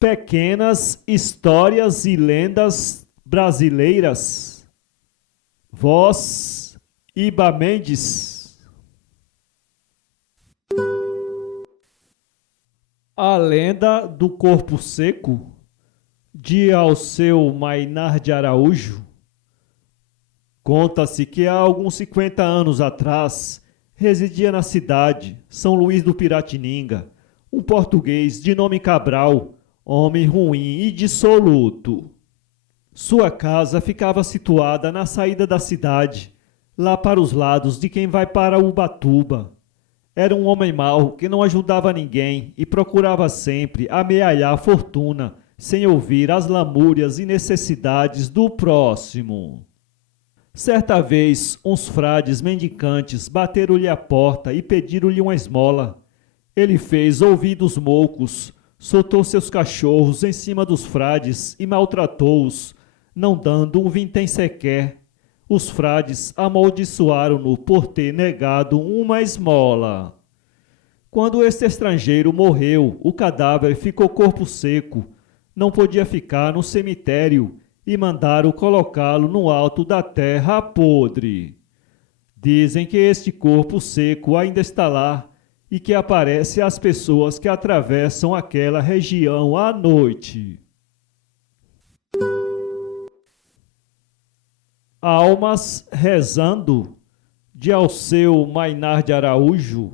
Pequenas histórias e lendas brasileiras. Voz Iba Mendes. A lenda do corpo seco, de Alceu Mainar de Araújo. Conta-se que há alguns 50 anos atrás residia na cidade São Luís do Piratininga um português de nome Cabral, homem ruim e dissoluto. Sua casa ficava situada na saída da cidade, lá para os lados de quem vai para Ubatuba. Era um homem mau que não ajudava ninguém e procurava sempre amealhar a fortuna, sem ouvir as lamúrias e necessidades do próximo. Certa vez, uns frades mendicantes bateram-lhe a porta e pediram-lhe uma esmola. Ele fez ouvidos moucos, soltou seus cachorros em cima dos frades e maltratou-os, não dando um vintém sequer. Os frades amaldiçoaram-no por ter negado uma esmola. Quando este estrangeiro morreu, o cadáver ficou corpo seco, não podia ficar no cemitério e mandaram colocá-lo no alto da terra podre. Dizem que este corpo seco ainda está lá e que aparece às pessoas que atravessam aquela região à noite. Almas rezando, de Alceu Mainar de Araújo.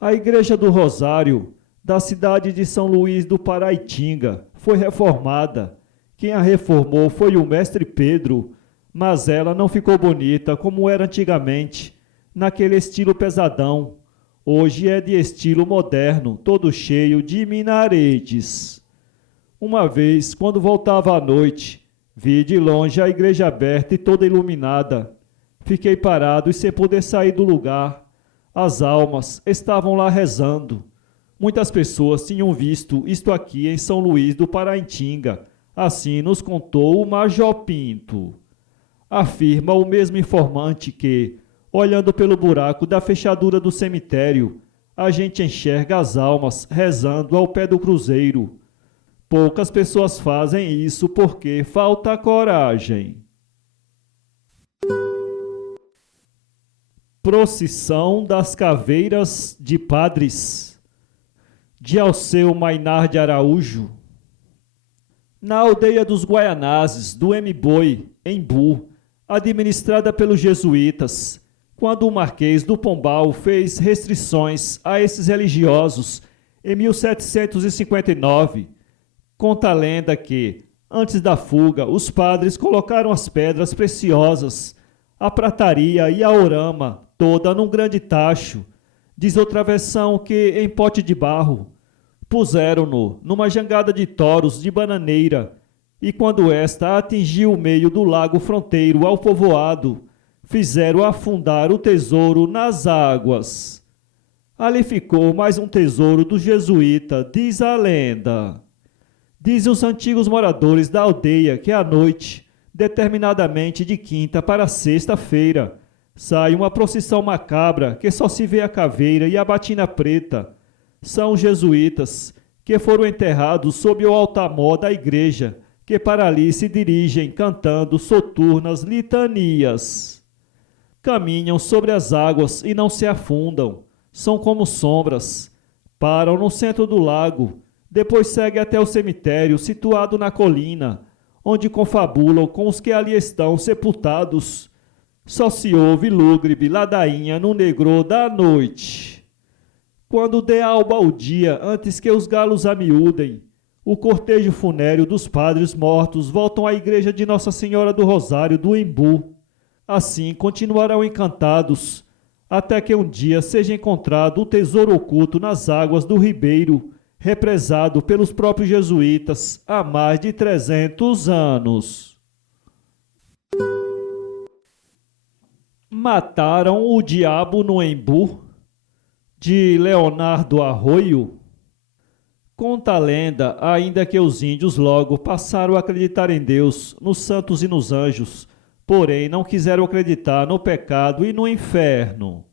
A Igreja do Rosário, da cidade de São Luís do Paraitinga, foi reformada. Quem a reformou foi o mestre Pedro, mas ela não ficou bonita como era antigamente, naquele estilo pesadão. Hoje é de estilo moderno, todo cheio de minaretes. Uma vez, quando voltava à noite, vi de longe a igreja aberta e toda iluminada. Fiquei parado e sem poder sair do lugar. As almas estavam lá rezando. Muitas pessoas tinham visto isto aqui em São Luís do Paraitinga. Assim nos contou o Major Pinto. Afirma o mesmo informante que, olhando pelo buraco da fechadura do cemitério, a gente enxerga as almas rezando ao pé do cruzeiro. Poucas pessoas fazem isso porque falta coragem. Procissão das Caveiras de Padres, de Alceu Mainar de Araújo. Na aldeia dos Guaianazes, do Mboi, Embu, administrada pelos jesuítas, quando o Marquês do Pombal fez restrições a esses religiosos em 1759, conta a lenda que, antes da fuga, os padres colocaram as pedras preciosas, a prataria e a orama, toda num grande tacho. Diz outra versão que, em pote de barro, puseram-no numa jangada de toros de bananeira, e quando esta atingiu o meio do lago fronteiro ao povoado, fizeram afundar o tesouro nas águas. Ali ficou mais um tesouro do jesuíta, diz a lenda. Dizem os antigos moradores da aldeia que à noite, determinadamente de quinta para sexta-feira, sai uma procissão macabra que só se vê a caveira e a batina preta. São os jesuítas que foram enterrados sob o altar-mor da igreja, que para ali se dirigem cantando soturnas litanias. Caminham sobre as águas e não se afundam, são como sombras. Param no centro do lago, depois seguem até o cemitério situado na colina, onde confabulam com os que ali estão sepultados. Só se ouve lúgubre ladainha no negror da noite. Quando dê alba o dia, antes que os galos amiúdem, o cortejo funéreo dos padres mortos voltam à igreja de Nossa Senhora do Rosário do Embu. Assim continuarão encantados, até que um dia seja encontrado o tesouro oculto nas águas do ribeiro, represado pelos próprios jesuítas há mais de 300 anos. Mataram o diabo no Embu, de Leonardo Arroio. Conta a lenda ainda que os índios logo passaram a acreditar em Deus, nos santos e nos anjos, porém não quiseram acreditar no pecado e no inferno.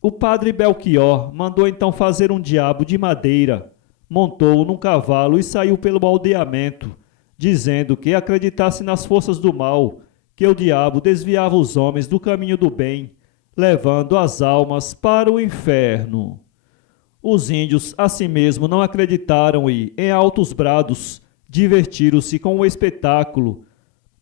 O padre Belchior mandou então fazer um diabo de madeira, montou num cavalo e saiu pelo aldeamento, dizendo que acreditasse nas forças do mal, que o diabo desviava os homens do caminho do bem, levando as almas para o inferno. Os índios, assim mesmo, não acreditaram e, em altos brados, divertiram-se com o espetáculo.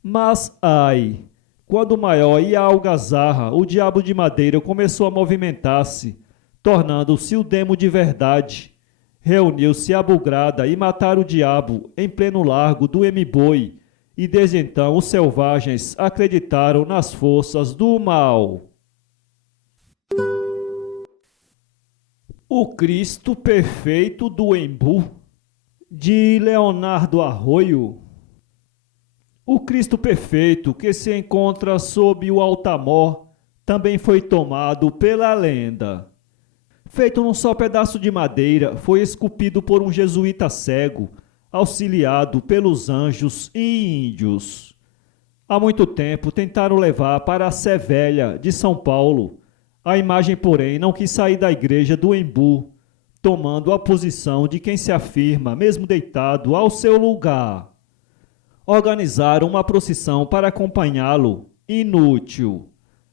Mas, ai, quando maior ia a algazarra, o diabo de madeira começou a movimentar-se, tornando-se o demo de verdade. Reuniu-se a bugrada e mataram o diabo em pleno largo do M-Boi, e desde então os selvagens acreditaram nas forças do mal. O Cristo Perfeito do Embu, de Leonardo Arroio. O Cristo Perfeito, que se encontra sob o altar-mor, também foi tomado pela lenda. Feito num só pedaço de madeira, foi esculpido por um jesuíta cego, auxiliado pelos anjos e índios. Há muito tempo tentaram levar para a Sé Velha de São Paulo. A imagem, porém, não quis sair da igreja do Embu, tomando a posição de quem se afirma, mesmo deitado, ao seu lugar. Organizaram uma procissão para acompanhá-lo, inútil.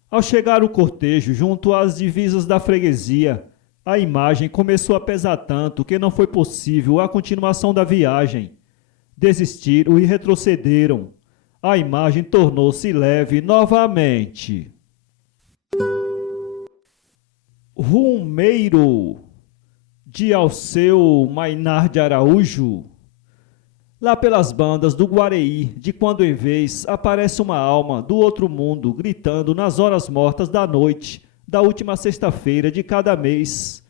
Ao chegar o cortejo junto às divisas da freguesia, a imagem começou a pesar tanto que não foi possível a continuação da viagem. Desistiram e retrocederam. A imagem tornou-se leve novamente. Rumeiro, de Alceu Mainar de Araújo. Lá pelas bandas do Guareí, de quando em vez, aparece uma alma do outro mundo gritando nas horas mortas da noite da última sexta-feira de cada mês.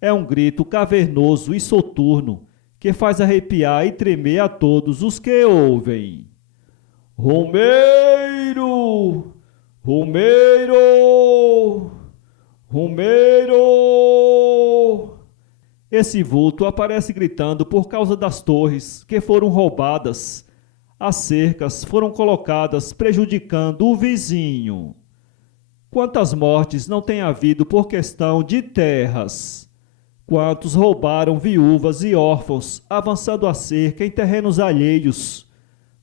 É um grito cavernoso e soturno que faz arrepiar e tremer a todos os que ouvem. Rumeiro! Rumeiro! Rumeiro! Esse vulto aparece gritando por causa das torres que foram roubadas. As cercas foram colocadas prejudicando o vizinho. Quantas mortes não tem havido por questão de terras? Quantos roubaram viúvas e órfãos, avançando a cerca em terrenos alheios?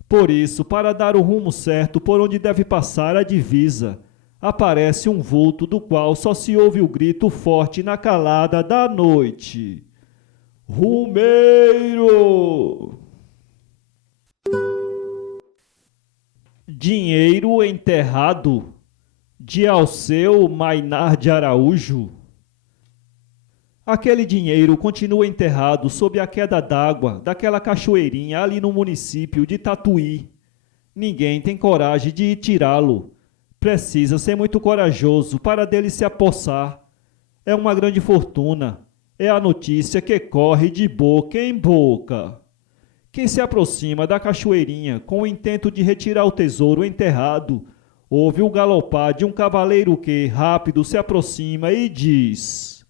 Por isso, para dar o rumo certo por onde deve passar a divisa, aparece um vulto do qual só se ouve o grito forte na calada da noite. Rumeiro! Dinheiro enterrado, de Alceu Mainar de Araújo. Aquele dinheiro continua enterrado sob a queda d'água daquela cachoeirinha ali no município de Tatuí. Ninguém tem coragem de ir tirá-lo. Precisa ser muito corajoso para dele se apossar. É uma grande fortuna. É a notícia que corre de boca em boca. Quem se aproxima da cachoeirinha com o intento de retirar o tesouro enterrado, ouve o galopar de um cavaleiro que, rápido, se aproxima e diz: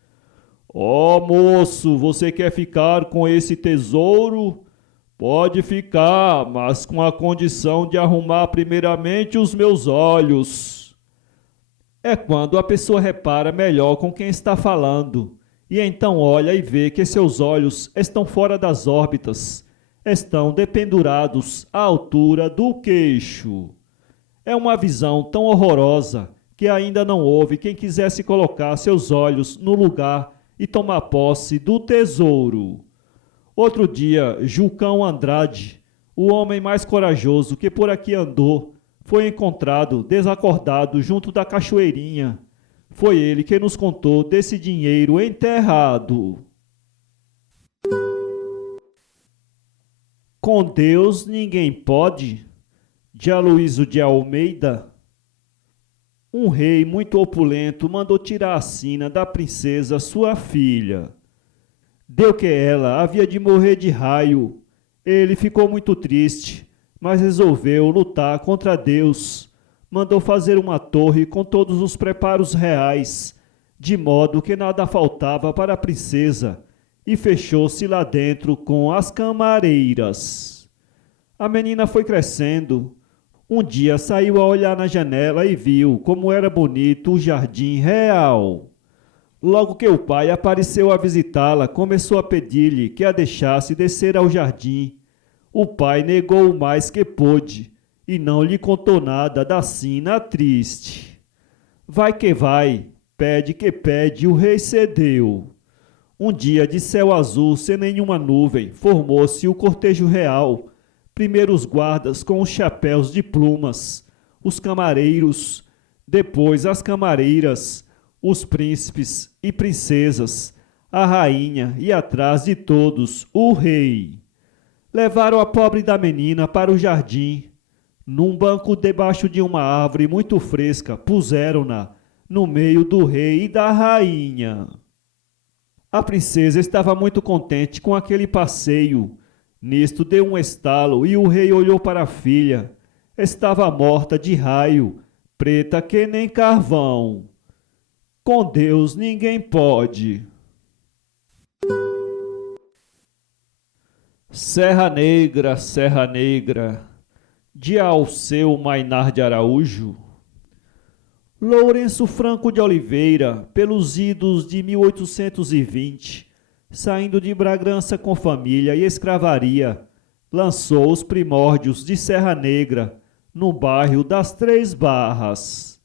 Ó moço, você quer ficar com esse tesouro? Pode ficar, mas com a condição de arrumar primeiramente os meus olhos. É quando a pessoa repara melhor com quem está falando, e então olha e vê que seus olhos estão fora das órbitas, estão dependurados à altura do queixo. É uma visão tão horrorosa que ainda não houve quem quisesse colocar seus olhos no lugar e tomar posse do tesouro. Outro dia, Jucão Andrade, o homem mais corajoso que por aqui andou, foi encontrado desacordado junto da cachoeirinha. Foi ele que nos contou desse dinheiro enterrado. Com Deus ninguém pode, de Aloísio de Almeida. Um rei muito opulento mandou tirar a sina da princesa, sua filha. Deu que ela havia de morrer de raio. Ele ficou muito triste, mas resolveu lutar contra Deus. Mandou fazer uma torre com todos os preparos reais, de modo que nada faltava para a princesa, e fechou-se lá dentro com as camareiras. A menina foi crescendo. Um dia saiu a olhar na janela e viu como era bonito o jardim real. Logo que o pai apareceu a visitá-la, começou a pedir-lhe que a deixasse descer ao jardim. O pai negou o mais que pôde e não lhe contou nada da sina triste. Vai que vai, pede que pede, o rei cedeu. Um dia de céu azul, sem nenhuma nuvem, formou-se o cortejo real. Primeiro os guardas com os chapéus de plumas, os camareiros, depois as camareiras, os príncipes e princesas, a rainha e atrás de todos o rei. Levaram a pobre da menina para o jardim. Num banco debaixo de uma árvore muito fresca, puseram-na no meio do rei e da rainha. A princesa estava muito contente com aquele passeio. Nisto deu um estalo e o rei olhou para a filha. Estava morta de raio, preta que nem carvão. Com Deus ninguém pode. Serra Negra, de Alceu Mainar de Araújo. Lourenço Franco de Oliveira, pelos idos de 1820, saindo de Bragança com família e escravaria, lançou os primórdios de Serra Negra, no bairro das Três Barras.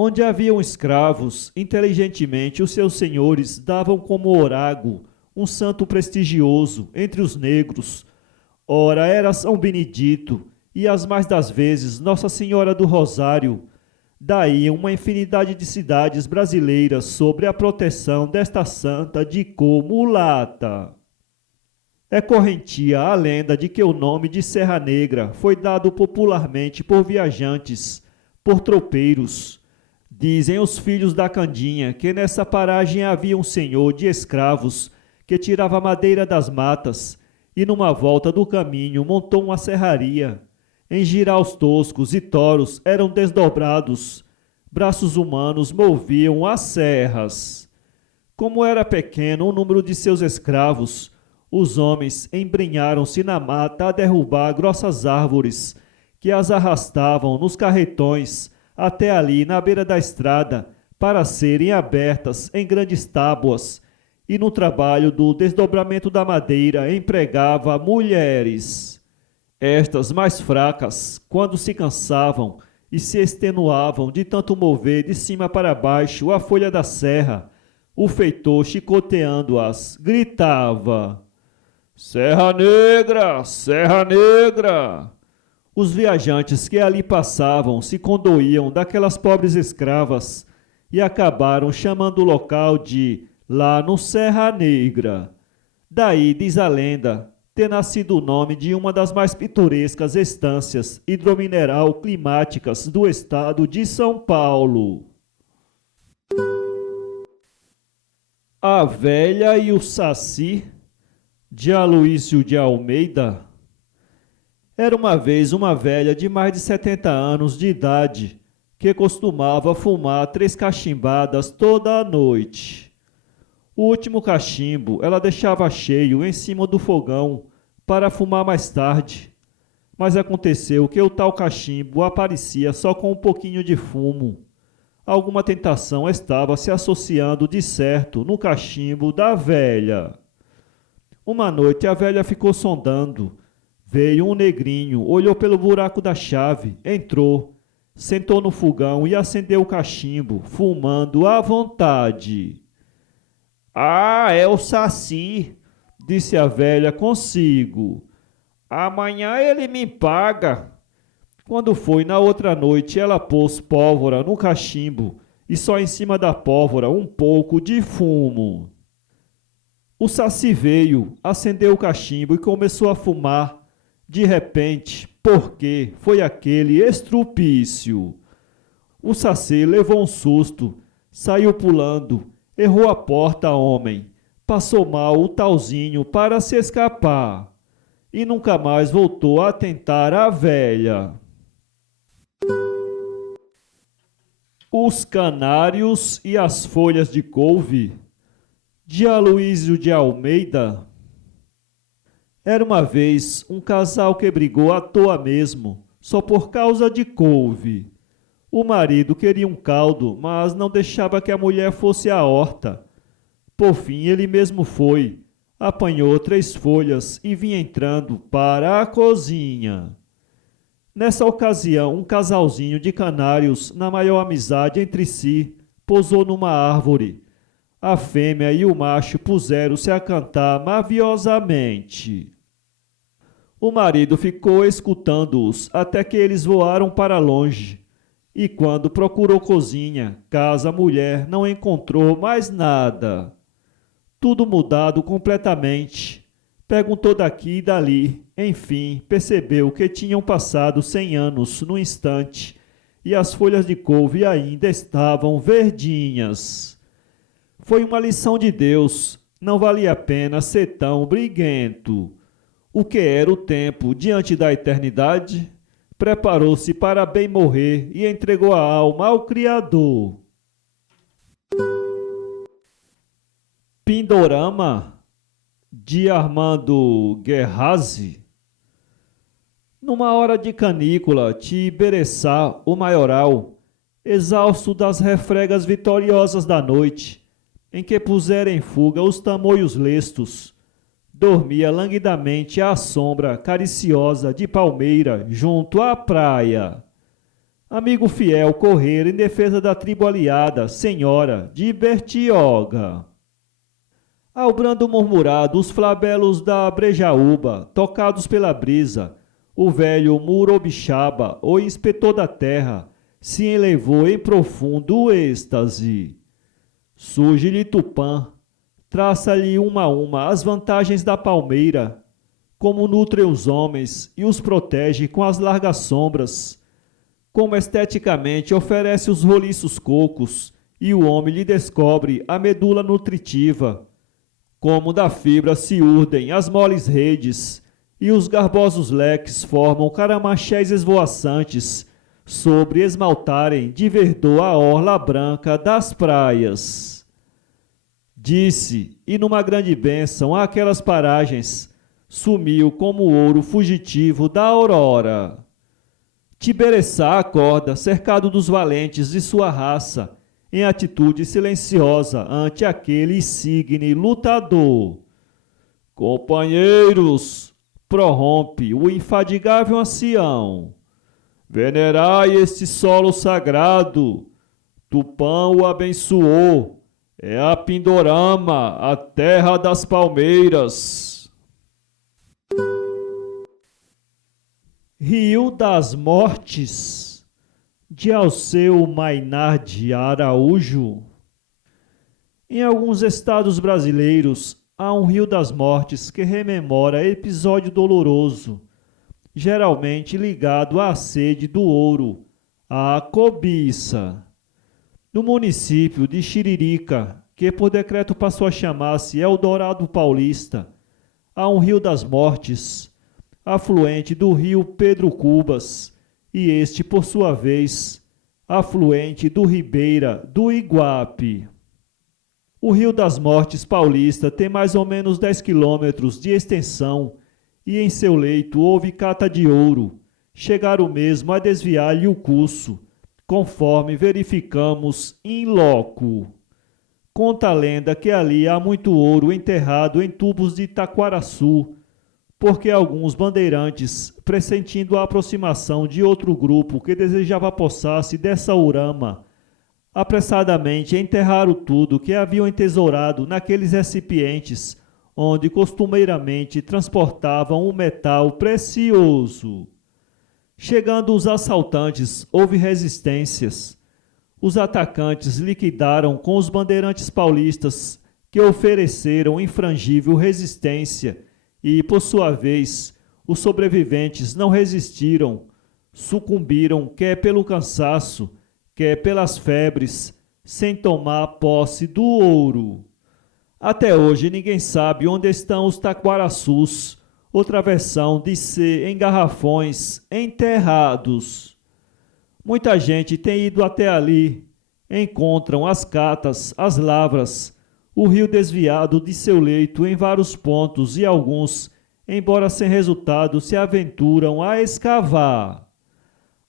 Onde haviam escravos, inteligentemente os seus senhores davam como orago um santo prestigioso entre os negros. Ora era São Benedito e as mais das vezes Nossa Senhora do Rosário. Daí uma infinidade de cidades brasileiras sobre a proteção desta santa de cor mulata. É correntia a lenda de que o nome de Serra Negra foi dado popularmente por viajantes, por tropeiros. Dizem os filhos da Candinha que nessa paragem havia um senhor de escravos que tirava madeira das matas e numa volta do caminho montou uma serraria. Em giraus toscos e toros eram desdobrados, braços humanos moviam as serras. Como era pequeno o número de seus escravos, os homens embrenharam-se na mata a derrubar grossas árvores, que as arrastavam nos carretões até ali na beira da estrada, para serem abertas em grandes tábuas, e no trabalho do desdobramento da madeira empregava mulheres. Estas mais fracas, quando se cansavam e se extenuavam de tanto mover de cima para baixo a folha da serra, o feitor, chicoteando-as, gritava: Serra Negra! Serra Negra! Os viajantes que ali passavam se condoíam daquelas pobres escravas e acabaram chamando o local de lá no Serra Negra. Daí, diz a lenda, ter nascido o nome de uma das mais pitorescas estâncias hidromineral climáticas do estado de São Paulo. A Velha e o Saci, de Aloísio de Almeida. Era uma vez uma velha de mais de 70 anos de idade, que costumava fumar 3 cachimbadas toda a noite. O último cachimbo ela deixava cheio em cima do fogão para fumar mais tarde, mas aconteceu que o tal cachimbo aparecia só com um pouquinho de fumo. Alguma tentação estava se associando de certo no cachimbo da velha. Uma noite a velha ficou sondando. Veio um negrinho, olhou pelo buraco da chave, entrou, sentou no fogão e acendeu o cachimbo, fumando à vontade. Ah, é o Saci, disse a velha consigo. Amanhã ele me paga. Quando foi na outra noite, ela pôs pólvora no cachimbo e só em cima da pólvora um pouco de fumo. O Saci veio, acendeu o cachimbo e começou a fumar. De repente, porque foi aquele estrupício. O Saci levou um susto, saiu pulando, errou a porta, homem, passou mal o talzinho para se escapar e nunca mais voltou a tentar a velha. Os Canários e as Folhas de Couve, de Aloísio de Almeida. Era uma vez um casal que brigou à toa mesmo, só por causa de couve. O marido queria um caldo, mas não deixava que a mulher fosse à horta. Por fim, ele mesmo foi, apanhou 3 folhas e vinha entrando para a cozinha. Nessa ocasião, um casalzinho de canários, na maior amizade entre si, pousou numa árvore. A fêmea e o macho puseram-se a cantar maviosamente. O marido ficou escutando-os até que eles voaram para longe. E quando procurou cozinha, casa, mulher, não encontrou mais nada. Tudo mudado completamente. Perguntou daqui e dali. Enfim, percebeu que tinham passado 100 anos no instante e as folhas de couve ainda estavam verdinhas. Foi uma lição de Deus. Não valia a pena ser tão briguento. O que era o tempo diante da eternidade? Preparou-se para bem morrer e entregou a alma ao Criador. Pindorama, de Armando Guerrazzi. Numa hora de canícula, Tibereçá, o maioral, exausto das refregas vitoriosas da noite, em que pusera em fuga os tamoios lestos, dormia languidamente à sombra cariciosa de palmeira junto à praia. Amigo fiel correra em defesa da tribo aliada, senhora de Bertioga. Ao brando murmurar dos flabelos da Brejaúba, tocados pela brisa, o velho Murobixaba, o inspetor da terra, se elevou em profundo êxtase. Surge-lhe Tupã, traça-lhe uma a uma as vantagens da palmeira, como nutre os homens e os protege com as largas sombras, como esteticamente oferece os roliços cocos e o homem lhe descobre a medula nutritiva, como da fibra se urdem as moles redes e os garbosos leques formam caramachés esvoaçantes sobre esmaltarem de verdor a orla branca das praias. Disse, e numa grande bênção àquelas paragens, sumiu como o ouro fugitivo da aurora. Tibereçá acorda, cercado dos valentes de sua raça, em atitude silenciosa ante aquele insigne lutador. Companheiros, prorrompe o infadigável ancião, venerai este solo sagrado, Tupã o abençoou, é a Pindorama, a terra das palmeiras. Rio das Mortes, de Alceu Mainar de Araújo. Em alguns estados brasileiros, há um Rio das Mortes que rememora episódio doloroso, geralmente ligado à sede do ouro, à cobiça. No município de Xiririca, que por decreto passou a chamar-se Eldorado Paulista, há um Rio das Mortes, afluente do rio Pedro Cubas, e este, por sua vez, afluente do Ribeira do Iguape. O Rio das Mortes paulista tem mais ou menos 10 quilômetros de extensão e em seu leito houve cata de ouro. Chegaram mesmo a desviar-lhe o curso, conforme verificamos in loco. Conta a lenda que ali há muito ouro enterrado em tubos de taquaraçu, porque alguns bandeirantes, pressentindo a aproximação de outro grupo que desejava apossar-se dessa urama, apressadamente enterraram tudo que haviam entesourado naqueles recipientes, onde costumeiramente transportavam um metal precioso. Chegando os assaltantes, houve resistências. Os atacantes liquidaram com os bandeirantes paulistas, que ofereceram infrangível resistência, e, por sua vez, os sobreviventes não resistiram, sucumbiram quer pelo cansaço, quer pelas febres, sem tomar posse do ouro. Até hoje ninguém sabe onde estão os taquaraçus, outra versão de ser em garrafões enterrados. Muita gente tem ido até ali, encontram as catas, as lavras, o rio desviado de seu leito em vários pontos e alguns, embora sem resultado, se aventuram a escavar.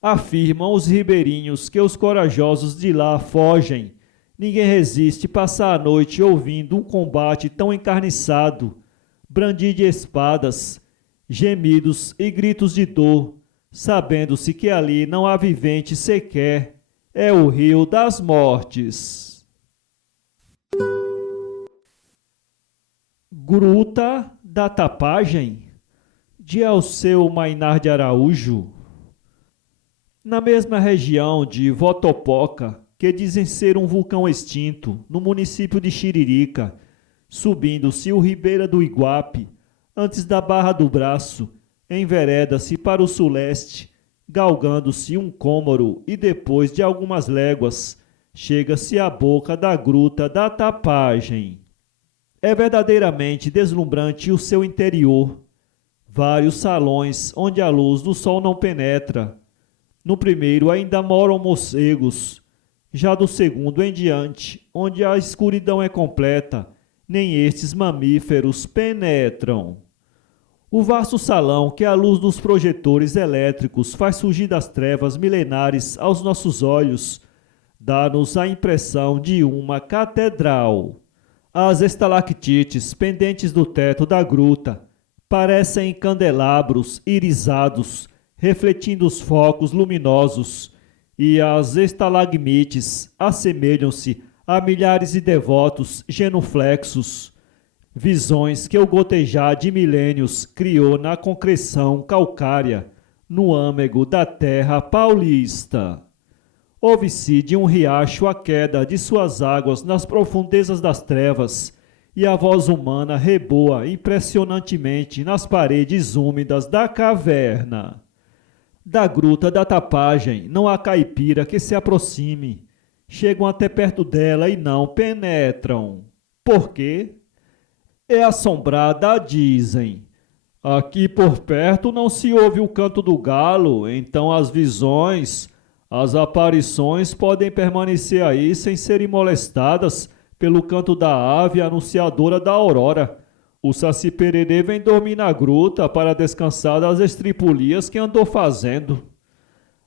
Afirmam os ribeirinhos que os corajosos de lá fogem. Ninguém resiste passar a noite ouvindo um combate tão encarniçado, brandir de espadas, gemidos e gritos de dor, sabendo-se que ali não há vivente sequer. É o rio das mortes. Gruta da Tapagem, de Alceu Mainar de Araújo. Na mesma região de Votopoca, que dizem ser um vulcão extinto, no município de Xiririca, subindo-se o Ribeira do Iguape, antes da Barra do Braço, envereda-se para o suleste, galgando-se um cômoro e depois de algumas léguas, chega-se à boca da Gruta da Tapagem. É verdadeiramente deslumbrante o seu interior. Vários salões onde a luz do sol não penetra. No primeiro ainda moram morcegos, já do segundo em diante, onde a escuridão é completa, nem estes mamíferos penetram. O vasto salão que a luz dos projetores elétricos faz surgir das trevas milenares aos nossos olhos, dá-nos a impressão de uma catedral. As estalactites pendentes do teto da gruta parecem candelabros irisados, refletindo os focos luminosos, e as estalagmites assemelham-se a milhares de devotos genuflexos, visões que o gotejar de milênios criou na concreção calcária, no âmago da terra paulista. Ouve-se de um riacho a queda de suas águas nas profundezas das trevas, e a voz humana reboa impressionantemente nas paredes úmidas da caverna. Da Gruta da Tapagem não há caipira que se aproxime. Chegam até perto dela e não penetram. Por quê? É assombrada, dizem. Aqui por perto não se ouve o canto do galo, então as visões, as aparições podem permanecer aí sem serem molestadas pelo canto da ave anunciadora da aurora. O Saci-Pererê vem dormir na gruta para descansar das estripulias que andou fazendo.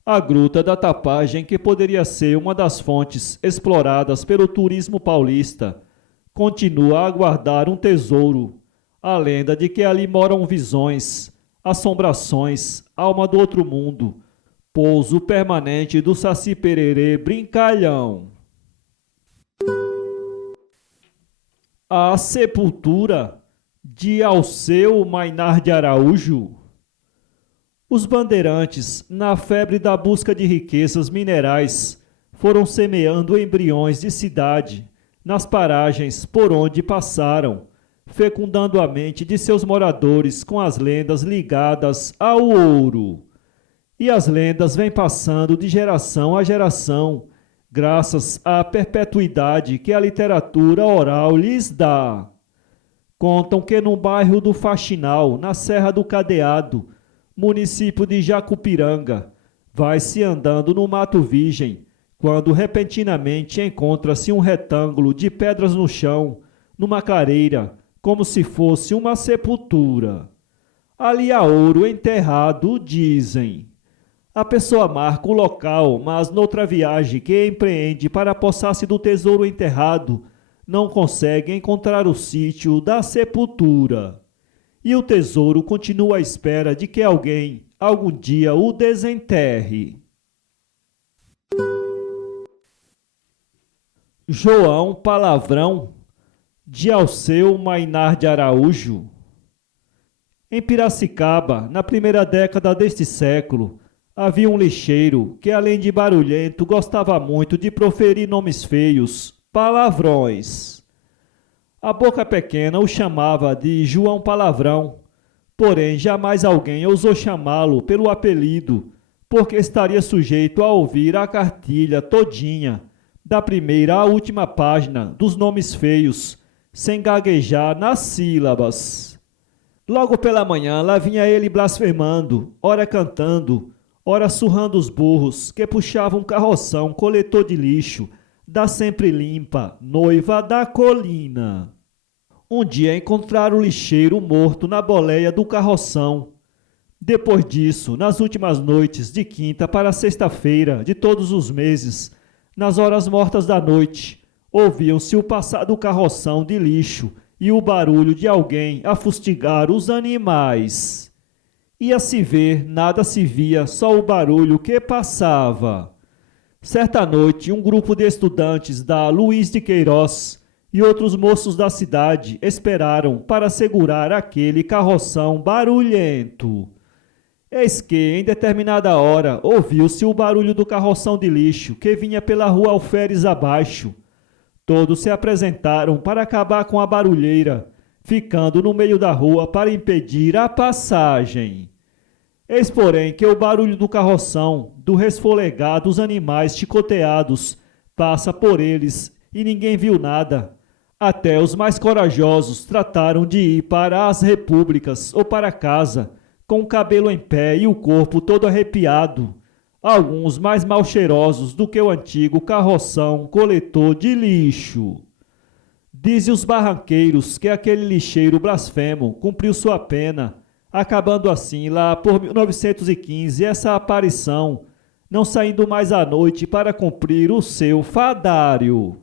A Gruta da Tapagem, que poderia ser uma das fontes exploradas pelo turismo paulista, continua a guardar um tesouro, a lenda de que ali moram visões, assombrações, alma do outro mundo, pouso permanente do Saci-Pererê brincalhão. A Sepultura, de Alceu Mainar de Araújo. Os bandeirantes, na febre da busca de riquezas minerais, foram semeando embriões de cidade nas paragens por onde passaram, fecundando a mente de seus moradores com as lendas ligadas ao ouro. E as lendas vêm passando de geração a geração, graças à perpetuidade que a literatura oral lhes dá. Contam que no bairro do Faxinal, na Serra do Cadeado, município de Jacupiranga, vai-se andando no mato virgem, quando repentinamente encontra-se um retângulo de pedras no chão, numa clareira, como se fosse uma sepultura. Ali há ouro enterrado, dizem. A pessoa marca o local, mas noutra viagem que empreende para apossar-se do tesouro enterrado, não consegue encontrar o sítio da sepultura. E o tesouro continua à espera de que alguém, algum dia, o desenterre. João Palavrão, de Alceu Mainar de Araújo. Em Piracicaba, na primeira década deste século, havia um lixeiro que, além de barulhento, gostava muito de proferir nomes feios, palavrões. A boca pequena o chamava de João Palavrão, porém jamais alguém ousou chamá-lo pelo apelido, porque estaria sujeito a ouvir a cartilha todinha, da primeira à última página, dos nomes feios, sem gaguejar nas sílabas. Logo pela manhã lá vinha ele blasfemando, ora cantando, ora surrando os burros que puxavam um carroção coletor de lixo, da sempre limpa, noiva da colina. Um dia encontraram o lixeiro morto na boleia do carroção. Depois disso, nas últimas noites de quinta para sexta-feira de todos os meses, nas horas mortas da noite, ouviam-se o passar do carroção de lixo e o barulho de alguém a fustigar os animais. Ia se ver, nada se via, só o barulho que passava. Certa noite, um grupo de estudantes da Luiz de Queiroz e outros moços da cidade esperaram para segurar aquele carroção barulhento. Eis que, em determinada hora, ouviu-se o barulho do carroção de lixo que vinha pela rua Alferes abaixo. Todos se apresentaram para acabar com a barulheira, ficando no meio da rua para impedir a passagem. Eis, porém, que o barulho do carroção, do resfolegar dos animais chicoteados, passa por eles e ninguém viu nada. Até os mais corajosos trataram de ir para as repúblicas ou para casa, com o cabelo em pé e o corpo todo arrepiado. Alguns mais mal cheirosos do que o antigo carroção coletor de lixo. Dizem os barranqueiros que aquele lixeiro blasfemo cumpriu sua pena, acabando assim lá por 1915 essa aparição, não saindo mais à noite para cumprir o seu fadário.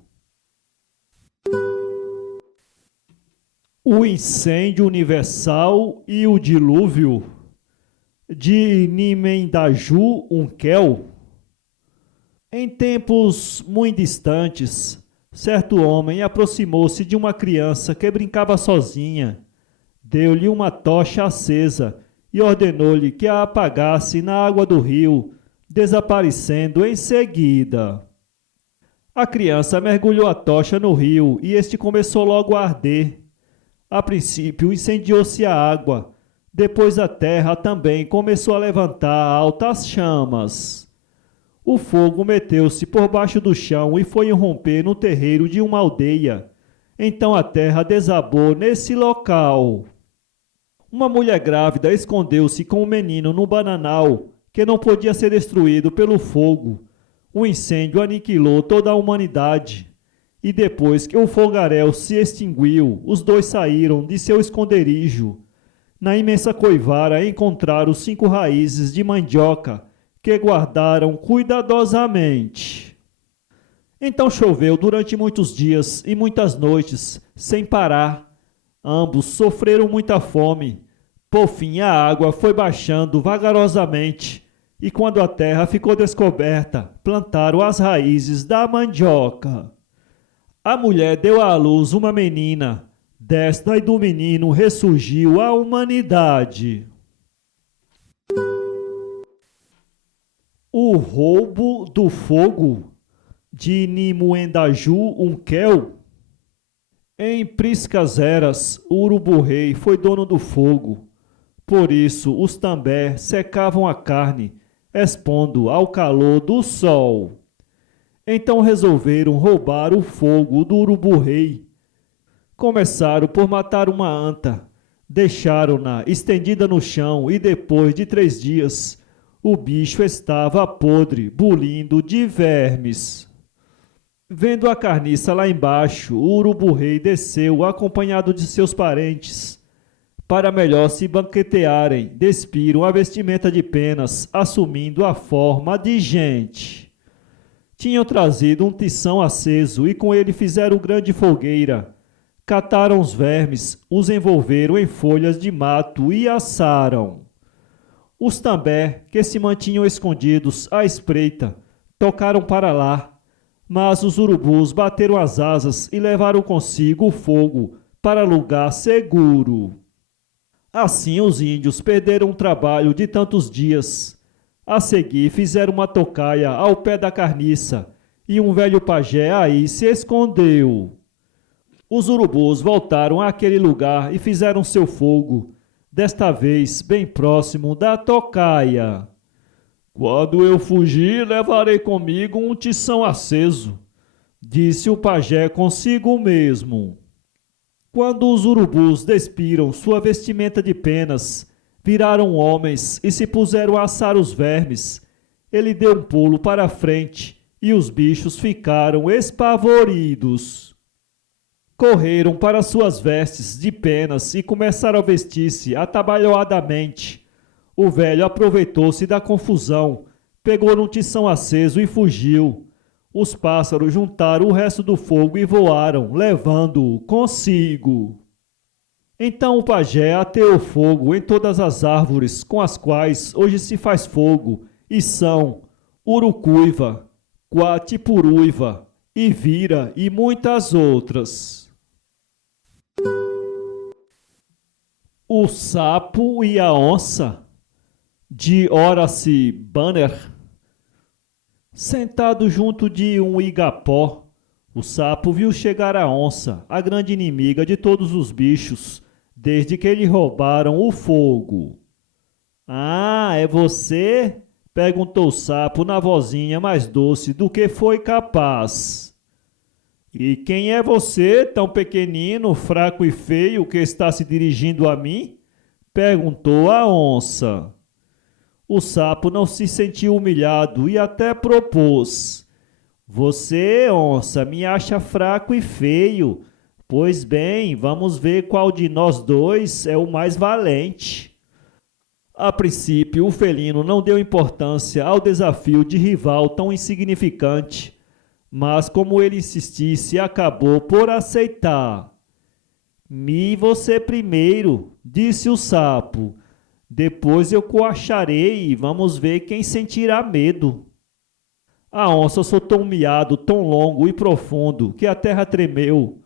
O incêndio universal e o dilúvio, de Nimendaju Unkel. Em tempos muito distantes, certo homem aproximou-se de uma criança que brincava sozinha, deu-lhe uma tocha acesa e ordenou-lhe que a apagasse na água do rio, desaparecendo em seguida. A criança mergulhou a tocha no rio e este começou logo a arder. A princípio incendiou-se a água, depois a terra também começou a levantar altas chamas. O fogo meteu-se por baixo do chão e foi irromper no terreiro de uma aldeia. Então a terra desabou nesse local. Uma mulher grávida escondeu-se com o menino no bananal, que não podia ser destruído pelo fogo. O incêndio aniquilou toda a humanidade. E depois que o fogaréu se extinguiu, os dois saíram de seu esconderijo. Na imensa coivara encontraram 5 raízes de mandioca, que guardaram cuidadosamente. Então choveu durante muitos dias e muitas noites, sem parar. Ambos sofreram muita fome. Por fim, a água foi baixando vagarosamente, e quando a terra ficou descoberta, plantaram as raízes da mandioca. A mulher deu à luz uma menina. Desta e do menino ressurgiu a humanidade. O roubo do fogo, de Nimendaju Unkel. Em priscas eras, o urubu-rei foi dono do fogo. Por isso, os també secavam a carne, expondo ao calor do sol. Então resolveram roubar o fogo do urubu-rei. Começaram por matar uma anta, deixaram-na estendida no chão e depois de 3 dias, o bicho estava podre, bulindo de vermes. Vendo a carniça lá embaixo, o urubu-rei desceu acompanhado de seus parentes. Para melhor se banquetearem, despiram a vestimenta de penas, assumindo a forma de gente. Tinham trazido um tição aceso e com ele fizeram grande fogueira. Cataram os vermes, os envolveram em folhas de mato e assaram. Os també, que se mantinham escondidos à espreita, tocaram para lá, mas os urubus bateram as asas e levaram consigo o fogo para lugar seguro. Assim os índios perderam o trabalho de tantos dias. A seguir fizeram uma tocaia ao pé da carniça, e um velho pajé aí se escondeu. Os urubus voltaram àquele lugar e fizeram seu fogo, desta vez bem próximo da tocaia. Quando eu fugir, levarei comigo um tição aceso, disse o pajé consigo mesmo. Quando os urubus despiram sua vestimenta de penas, viraram homens e se puseram a assar os vermes. Ele deu um pulo para a frente e os bichos ficaram espavoridos. Correram para suas vestes de penas e começaram a vestir-se atabalhoadamente. O velho aproveitou-se da confusão, pegou num tição aceso e fugiu. Os pássaros juntaram o resto do fogo e voaram, levando-o consigo. Então o pajé ateou fogo em todas as árvores com as quais hoje se faz fogo, e são urucuiva, quatipuruiva, ivira e muitas outras. O sapo e a onça, de Horace Banner. Sentado junto de um igapó, o sapo viu chegar a onça, a grande inimiga de todos os bichos, desde que lhe roubaram o fogo. Ah, é você? Perguntou o sapo na vozinha mais doce do que foi capaz. E quem é você, tão pequenino, fraco e feio, que está se dirigindo a mim? Perguntou a onça. O sapo não se sentiu humilhado e até propôs. Você, onça, me acha fraco e feio. Pois bem, vamos ver qual de nós dois é o mais valente. A princípio, o felino não deu importância ao desafio de rival tão insignificante, mas como ele insistisse, acabou por aceitar. Me você primeiro, disse o sapo. Depois eu coacharei e vamos ver quem sentirá medo. A onça soltou um miado tão longo e profundo que a terra tremeu.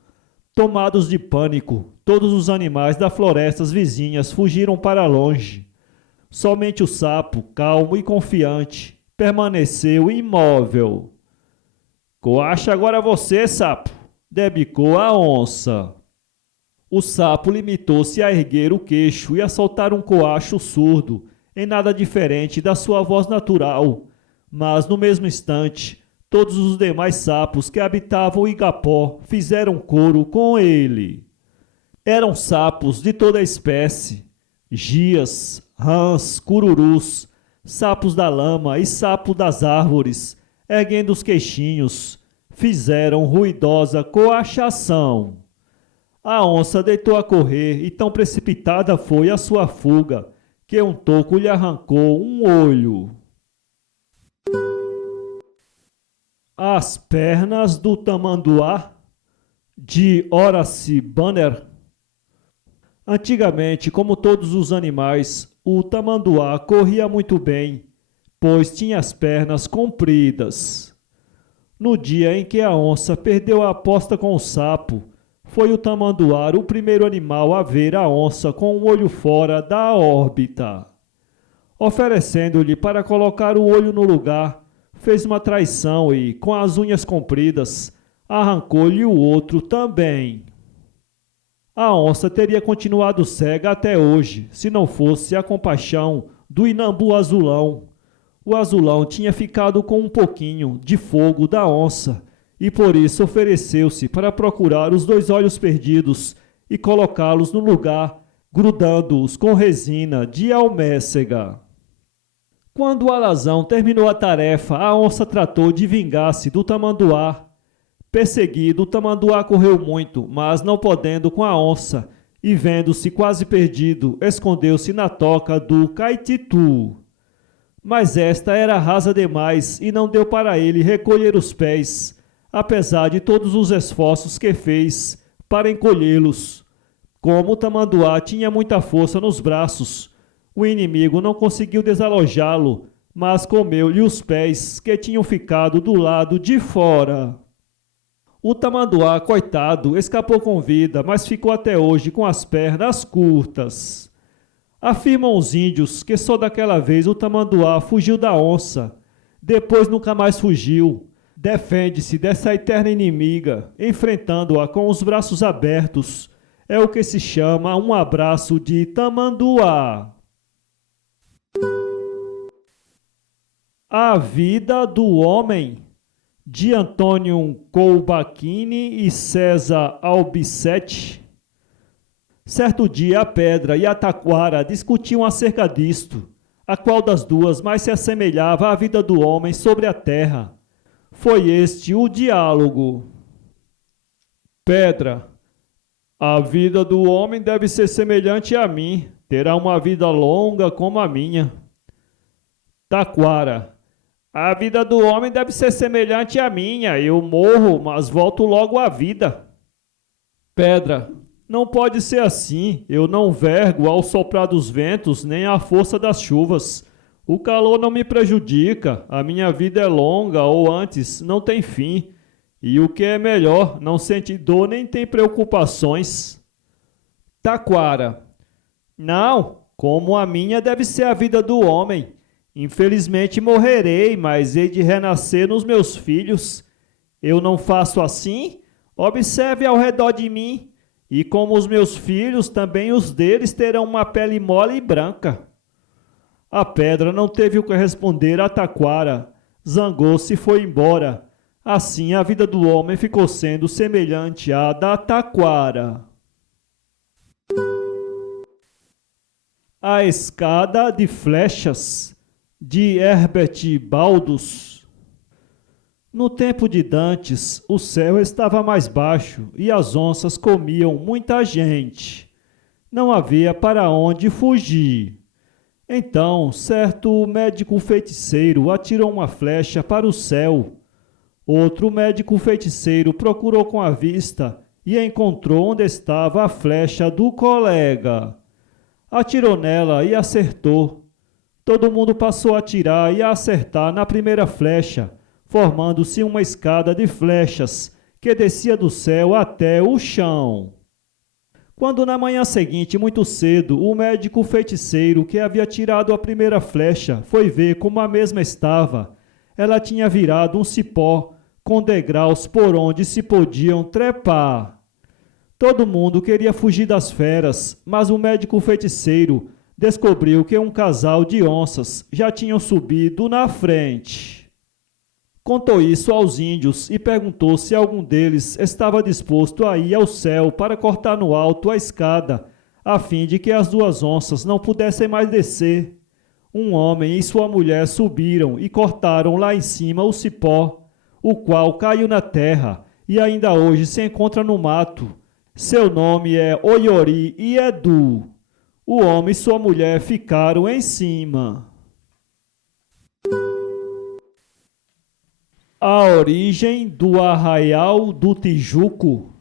Tomados de pânico, todos os animais das florestas vizinhas fugiram para longe. Somente o sapo, calmo e confiante, permaneceu imóvel. Coacha agora você, sapo, debicou a onça. O sapo limitou-se a erguer o queixo e a soltar um coacho surdo, em nada diferente da sua voz natural. Mas, no mesmo instante, todos os demais sapos que habitavam o igapó fizeram coro com ele. Eram sapos de toda a espécie, gias, rãs, cururus, sapos da lama e sapo das árvores, erguendo os queixinhos, fizeram ruidosa coachação. A onça deitou a correr e tão precipitada foi a sua fuga, que um toco lhe arrancou um olho. As pernas do tamanduá, de Horace Banner. Antigamente, como todos os animais, o tamanduá corria muito bem, pois tinha as pernas compridas. No dia em que a onça perdeu a aposta com o sapo, foi o tamanduá o primeiro animal a ver a onça com um olho fora da órbita. Oferecendo-lhe para colocar o olho no lugar, fez uma traição e, com as unhas compridas, arrancou-lhe o outro também. A onça teria continuado cega até hoje, se não fosse a compaixão do inambu azulão. O azulão tinha ficado com um pouquinho de fogo da onça, e por isso ofereceu-se para procurar os 2 olhos perdidos e colocá-los no lugar, grudando-os com resina de almécega. Quando o alazão terminou a tarefa, a onça tratou de vingar-se do tamanduá. Perseguido, o tamanduá correu muito, mas não podendo com a onça, e vendo-se quase perdido, escondeu-se na toca do caititu. Mas esta era rasa demais e não deu para ele recolher os pés, apesar de todos os esforços que fez para encolhê-los. Como o tamanduá tinha muita força nos braços, o inimigo não conseguiu desalojá-lo, mas comeu-lhe os pés que tinham ficado do lado de fora. O tamanduá, coitado, escapou com vida, mas ficou até hoje com as pernas curtas. Afirmam os índios que só daquela vez o tamanduá fugiu da onça, depois nunca mais fugiu. Defende-se dessa eterna inimiga, enfrentando-a com os braços abertos. É o que se chama um abraço de tamanduá. A vida do homem, de Antônio Colbachini e César Albicetti. Certo dia a Pedra e a Taquara discutiam acerca disto, a qual das duas mais se assemelhava à vida do homem sobre a terra. Foi este o diálogo. Pedra: a vida do homem deve ser semelhante a mim, terá uma vida longa como a minha. Taquara: a vida do homem deve ser semelhante à minha. Eu morro, mas volto logo à vida. Pedra: não pode ser assim. Eu não vergo ao soprar dos ventos, nem à força das chuvas. O calor não me prejudica. A minha vida é longa, ou antes, não tem fim. E o que é melhor, não sente dor nem tem preocupações. Taquara: não, como a minha deve ser a vida do homem. Infelizmente morrerei, mas hei de renascer nos meus filhos. Eu não faço assim? Observe ao redor de mim, e como os meus filhos, também os deles terão uma pele mole e branca. A pedra não teve o que responder a Taquara, zangou-se e foi embora. Assim a vida do homem ficou sendo semelhante à da Taquara. A escada de flechas, de Herbert Baldus. No tempo de Dantes, o céu estava mais baixo e as onças comiam muita gente. Não havia para onde fugir. Então, certo médico feiticeiro atirou uma flecha para o céu. Outro médico feiticeiro procurou com a vista e encontrou onde estava a flecha do colega. Atirou nela e acertou. Todo mundo passou a atirar e a acertar na primeira flecha, formando-se uma escada de flechas que descia do céu até o chão. Quando na manhã seguinte, muito cedo, o médico feiticeiro que havia tirado a primeira flecha foi ver como a mesma estava, ela tinha virado um cipó, com degraus por onde se podiam trepar. Todo mundo queria fugir das feras, mas o médico feiticeiro descobriu que um casal de onças já tinham subido na frente. Contou isso aos índios e perguntou se algum deles estava disposto a ir ao céu para cortar no alto a escada, a fim de que as duas onças não pudessem mais descer. Um homem e sua mulher subiram e cortaram lá em cima o cipó, o qual caiu na terra e ainda hoje se encontra no mato. Seu nome é Oiori e Edu. O homem e sua mulher ficaram em cima. A origem do Arraial do Tijuco,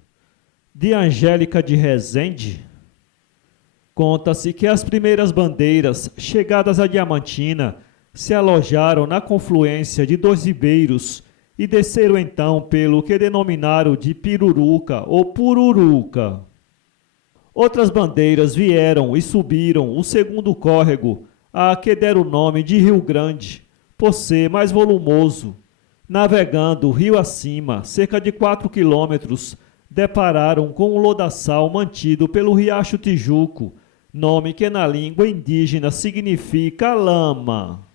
de Angélica de Rezende. Conta-se que as primeiras bandeiras, chegadas a Diamantina, se alojaram na confluência de dois ribeiros e desceram então pelo que denominaram de Piruruca ou Pururuca. Outras bandeiras vieram e subiram o segundo córrego, a que deram o nome de Rio Grande, por ser mais volumoso. Navegando rio acima, cerca de 4 quilômetros, depararam com o lodaçal mantido pelo Riacho Tijuco, nome que na língua indígena significa lama.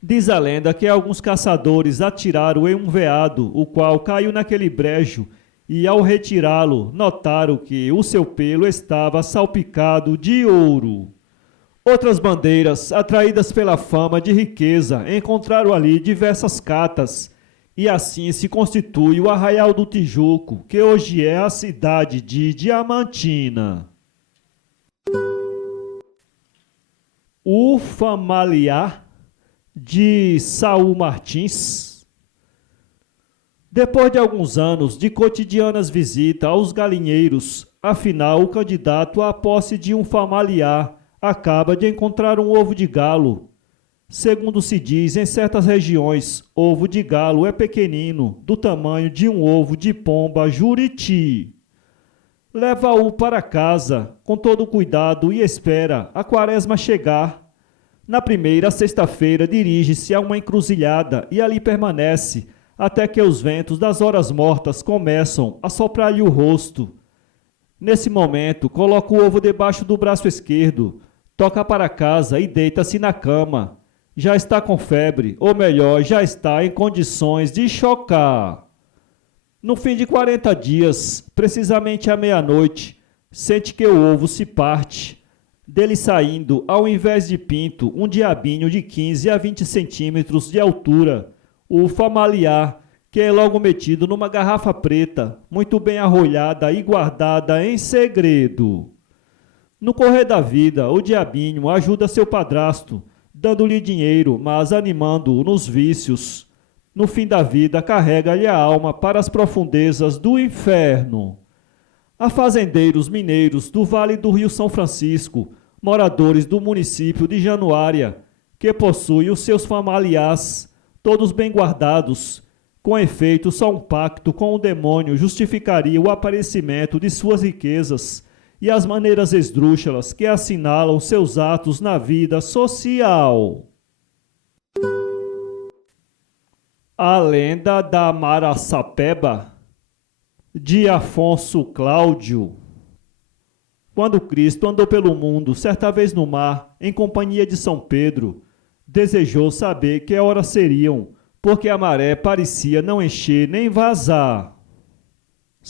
Diz a lenda que alguns caçadores atiraram em um veado, o qual caiu naquele brejo, e ao retirá-lo, notaram que o seu pelo estava salpicado de ouro. Outras bandeiras, atraídas pela fama de riqueza, encontraram ali diversas catas, e assim se constitui o Arraial do Tijuco, que hoje é a cidade de Diamantina. O Familiar, de Saul Martins. Depois de alguns anos de cotidianas visitas aos galinheiros, afinal o candidato à posse de um familiar acaba de encontrar um ovo de galo. Segundo se diz, em certas regiões, ovo de galo é pequenino, do tamanho de um ovo de pomba juriti. Leva-o para casa, com todo cuidado e espera a quaresma chegar. Na primeira sexta-feira dirige-se a uma encruzilhada e ali permanece, até que os ventos das horas mortas começam a soprar-lhe o rosto. Nesse momento, coloca o ovo debaixo do braço esquerdo, toca para casa e deita-se na cama. Já está com febre, ou melhor, já está em condições de chocar. No fim de 40 dias, precisamente à meia-noite, sente que o ovo se parte, dele saindo, ao invés de pinto, um diabinho de 15 a 20 centímetros de altura, o familiar, que é logo metido numa garrafa preta, muito bem arrolhada e guardada em segredo. No correr da vida, o diabinho ajuda seu padrasto, dando-lhe dinheiro, mas animando-o nos vícios. No fim da vida, carrega-lhe a alma para as profundezas do inferno. Há fazendeiros mineiros do Vale do Rio São Francisco, moradores do município de Januária, que possuem os seus familiares, todos bem guardados. Com efeito, só um pacto com o demônio justificaria o aparecimento de suas riquezas e as maneiras esdrúxulas que assinalam seus atos na vida social. A lenda da Maraçapeba, de Afonso Cláudio. Quando Cristo andou pelo mundo, certa vez no mar, em companhia de São Pedro, desejou saber que horas seriam, porque a maré parecia não encher nem vazar.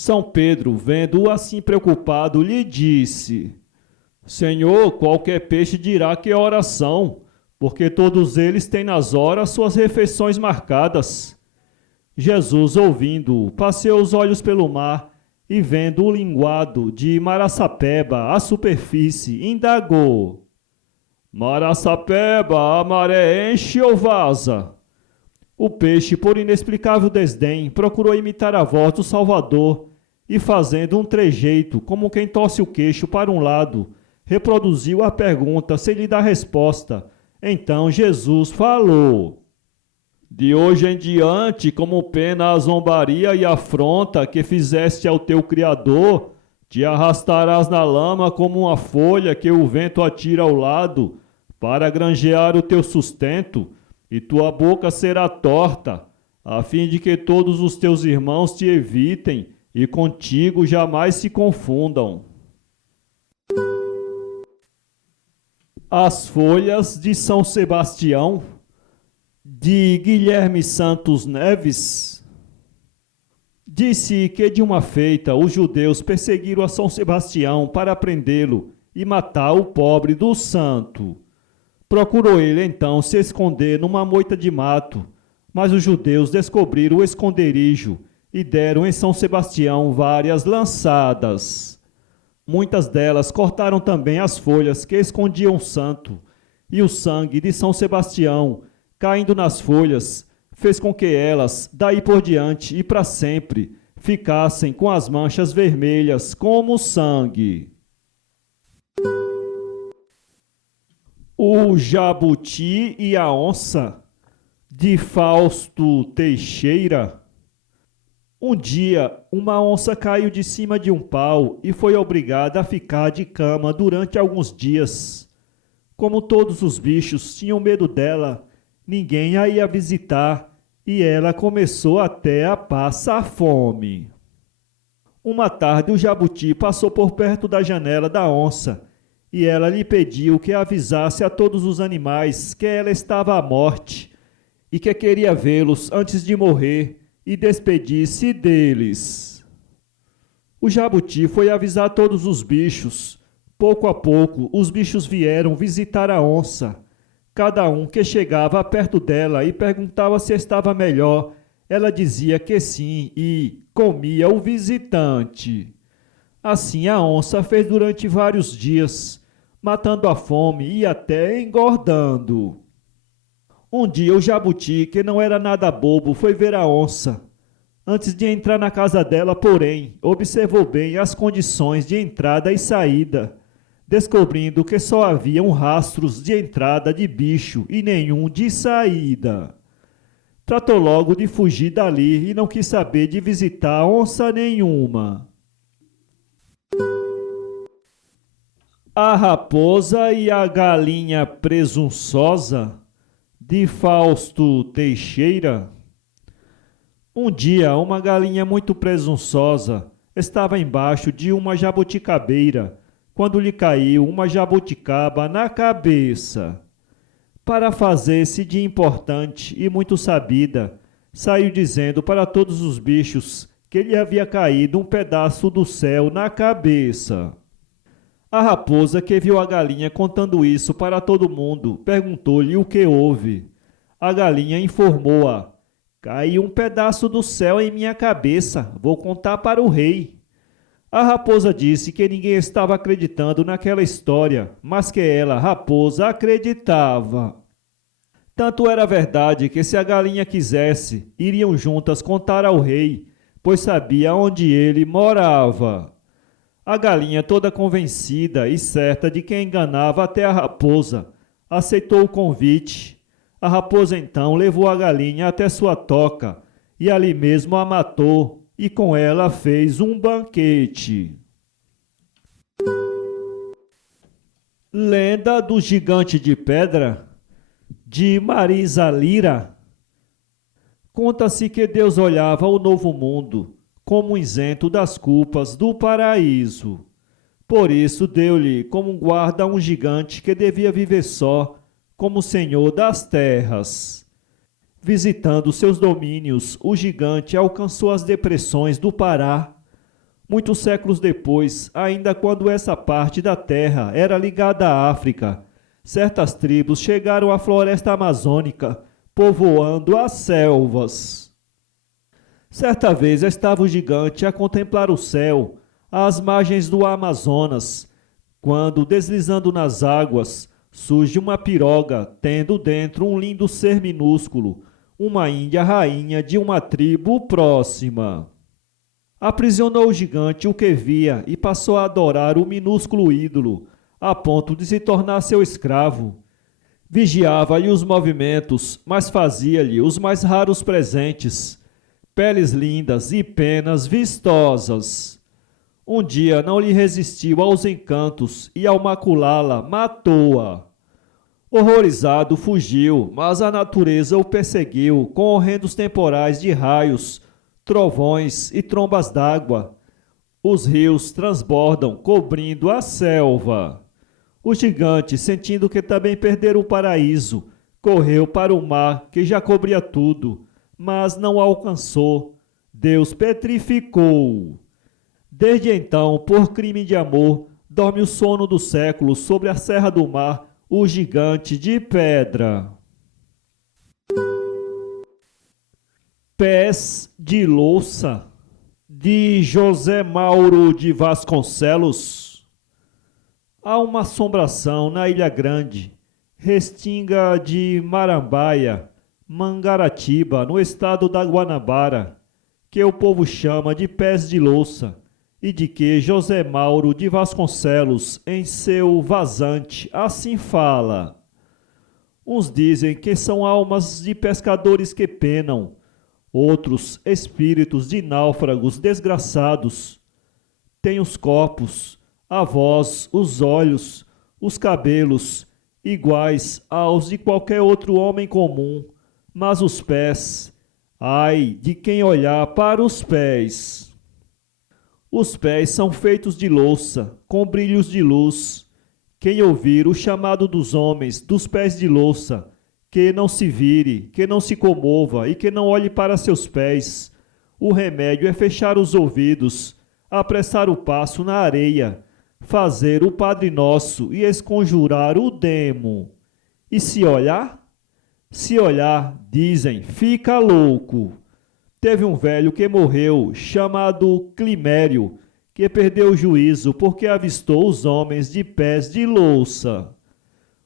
São Pedro, vendo-o assim preocupado, lhe disse: Senhor, qualquer peixe dirá que horas são, porque todos eles têm nas horas suas refeições marcadas. Jesus, ouvindo-o, passeou os olhos pelo mar e, vendo o linguado de Maraçapeba à superfície, indagou: Maraçapeba, a maré enche ou vaza? O peixe, por inexplicável desdém, procurou imitar a voz do Salvador e, fazendo um trejeito, como quem torce o queixo para um lado, reproduziu a pergunta sem lhe dar resposta. Então Jesus falou: De hoje em diante, como pena a zombaria e afronta que fizeste ao teu Criador, te arrastarás na lama como uma folha que o vento atira ao lado, para granjear o teu sustento, e tua boca será torta, a fim de que todos os teus irmãos te evitem e contigo jamais se confundam. As folhas de São Sebastião, de Guilherme Santos Neves. Disse que de uma feita os judeus perseguiram a São Sebastião para prendê-lo e matar o pobre do santo. Procurou ele então se esconder numa moita de mato, mas os judeus descobriram o esconderijo e deram em São Sebastião várias lançadas. Muitas delas cortaram também as folhas que escondiam o santo, e o sangue de São Sebastião, caindo nas folhas, fez com que elas, daí por diante e para sempre, ficassem com as manchas vermelhas como sangue. O Jabuti e a Onça, de Fausto Teixeira. Um dia, uma onça caiu de cima de um pau e foi obrigada a ficar de cama durante alguns dias. Como todos os bichos tinham medo dela, ninguém a ia visitar e ela começou até a passar fome. Uma tarde, o jabuti passou por perto da janela da onça e ela lhe pediu que avisasse a todos os animais que ela estava à morte e que queria vê-los antes de morrer e despedir-se deles. O jabuti foi avisar todos os bichos. Pouco a pouco, os bichos vieram visitar a onça. Cada um que chegava perto dela e perguntava se estava melhor, ela dizia que sim e comia o visitante. Assim a onça fez durante vários dias, matando a fome e até engordando. Um dia o jabuti, que não era nada bobo, foi ver a onça. Antes de entrar na casa dela, porém, observou bem as condições de entrada e saída, descobrindo que só haviam rastros de entrada de bicho e nenhum de saída. Tratou logo de fugir dali e não quis saber de visitar onça nenhuma. A raposa e a galinha presunçosa, de Fausto Teixeira. Um dia, uma galinha muito presunçosa estava embaixo de uma jabuticabeira, quando lhe caiu uma jabuticaba na cabeça. Para fazer-se de importante e muito sabida, saiu dizendo para todos os bichos que lhe havia caído um pedaço do céu na cabeça. A raposa, que viu a galinha contando isso para todo mundo, perguntou-lhe o que houve. A galinha informou-a: caiu um pedaço do céu em minha cabeça, vou contar para o rei. A raposa disse que ninguém estava acreditando naquela história, mas que ela, raposa, acreditava. Tanto era verdade que se a galinha quisesse, iriam juntas contar ao rei, pois sabia onde ele morava. A galinha, toda convencida e certa de que enganava até a raposa, aceitou o convite. A raposa então levou a galinha até sua toca e ali mesmo a matou e com ela fez um banquete. Lenda do gigante de pedra, de Marisa Lira. Conta-se que Deus olhava o novo mundo como isento das culpas do paraíso. Por isso deu-lhe como guarda um gigante que devia viver só, como senhor das terras. Visitando seus domínios, o gigante alcançou as depressões do Pará. Muitos séculos depois, ainda quando essa parte da terra era ligada à África, certas tribos chegaram à floresta amazônica, povoando as selvas. Certa vez estava o gigante a contemplar o céu, às margens do Amazonas, quando, deslizando nas águas, surge uma piroga, tendo dentro um lindo ser minúsculo, uma índia rainha de uma tribo próxima. Aprisionou o gigante o que via e passou a adorar o minúsculo ídolo, a ponto de se tornar seu escravo. Vigiava-lhe os movimentos, mas fazia-lhe os mais raros presentes, peles lindas e penas vistosas. Um dia não lhe resistiu aos encantos e, ao maculá-la, matou-a. Horrorizado, fugiu, mas a natureza o perseguiu com horrendos temporais de raios, trovões e trombas d'água. Os rios transbordam, cobrindo a selva. O gigante, sentindo que também perdera o paraíso, correu para o mar, que já cobria tudo, mas não o alcançou. Deus petrificou. Desde então, por crime de amor, dorme o sono do século sobre a serra do mar, o gigante de pedra. Pés de louça, de José Mauro de Vasconcelos. Há uma assombração na Ilha Grande, restinga de Marambaia, Mangaratiba, no estado da Guanabara, que o povo chama de pés de louça, e de que José Mauro de Vasconcelos, em seu vazante, assim fala. Uns dizem que são almas de pescadores que penam, outros espíritos de náufragos desgraçados. Tem os corpos, a voz, os olhos, os cabelos, iguais aos de qualquer outro homem comum, mas os pés, ai de quem olhar para os pés. Os pés são feitos de louça, com brilhos de luz. Quem ouvir o chamado dos homens, dos pés de louça, que não se vire, que não se comova e que não olhe para seus pés. O remédio é fechar os ouvidos, apressar o passo na areia, fazer o Padre Nosso e esconjurar o demo. E se olhar? Se olhar, dizem, fica louco. Teve um velho que morreu, chamado Climério, que perdeu o juízo porque avistou os homens de pés de louça.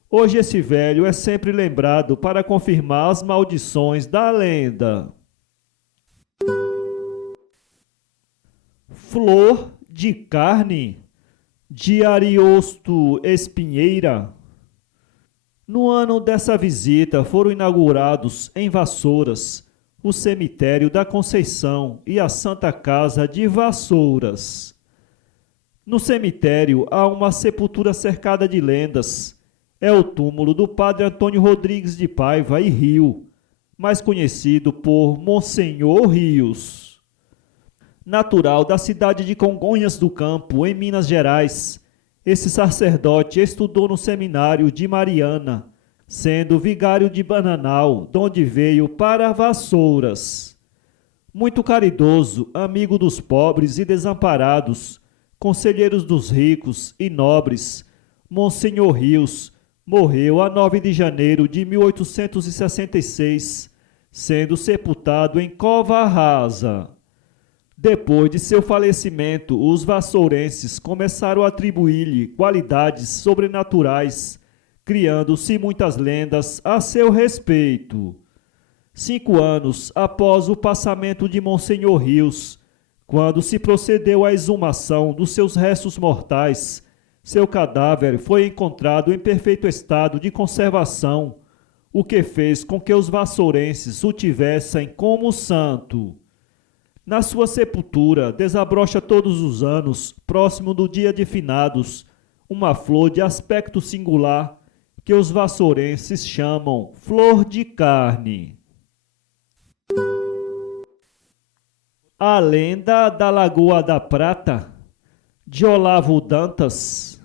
Hoje esse velho é sempre lembrado para confirmar as maldições da lenda. Flor de carne, de Ariosto Espinheira. No ano dessa visita foram inaugurados em Vassouras o cemitério da Conceição e a Santa Casa de Vassouras. No cemitério há uma sepultura cercada de lendas. É o túmulo do padre Antônio Rodrigues de Paiva e Rio, mais conhecido por Monsenhor Rios. Natural da cidade de Congonhas do Campo, em Minas Gerais, esse sacerdote estudou no seminário de Mariana, sendo vigário de Bananal, donde veio para Vassouras. Muito caridoso, amigo dos pobres e desamparados, conselheiros dos ricos e nobres, Monsenhor Rios morreu a 9 de janeiro de 1866, sendo sepultado em Cova Rasa. Depois de seu falecimento, os vassourenses começaram a atribuir-lhe qualidades sobrenaturais, criando-se muitas lendas a seu respeito. 5 anos após o passamento de Monsenhor Rios, quando se procedeu à exumação dos seus restos mortais, seu cadáver foi encontrado em perfeito estado de conservação, o que fez com que os vassourenses o tivessem como santo. Na sua sepultura desabrocha todos os anos, próximo do dia de finados, uma flor de aspecto singular que os vassourenses chamam flor de carne. A lenda da Lagoa da Prata, de Olavo Dantas.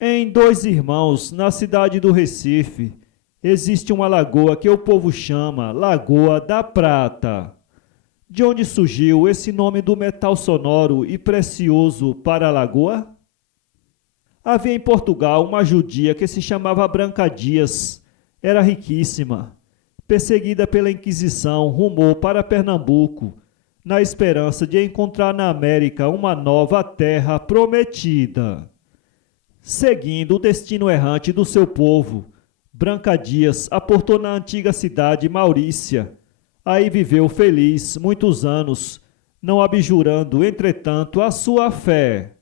Em Dois Irmãos, na cidade do Recife, existe uma lagoa que o povo chama Lagoa da Prata. De onde surgiu esse nome do metal sonoro e precioso para a lagoa? Havia em Portugal uma judia que se chamava Branca Dias. Era riquíssima. Perseguida pela Inquisição, rumou para Pernambuco, na esperança de encontrar na América uma nova terra prometida. Seguindo o destino errante do seu povo, Branca Dias aportou na antiga cidade Maurícia. Aí viveu feliz muitos anos, não abjurando, entretanto, a sua fé.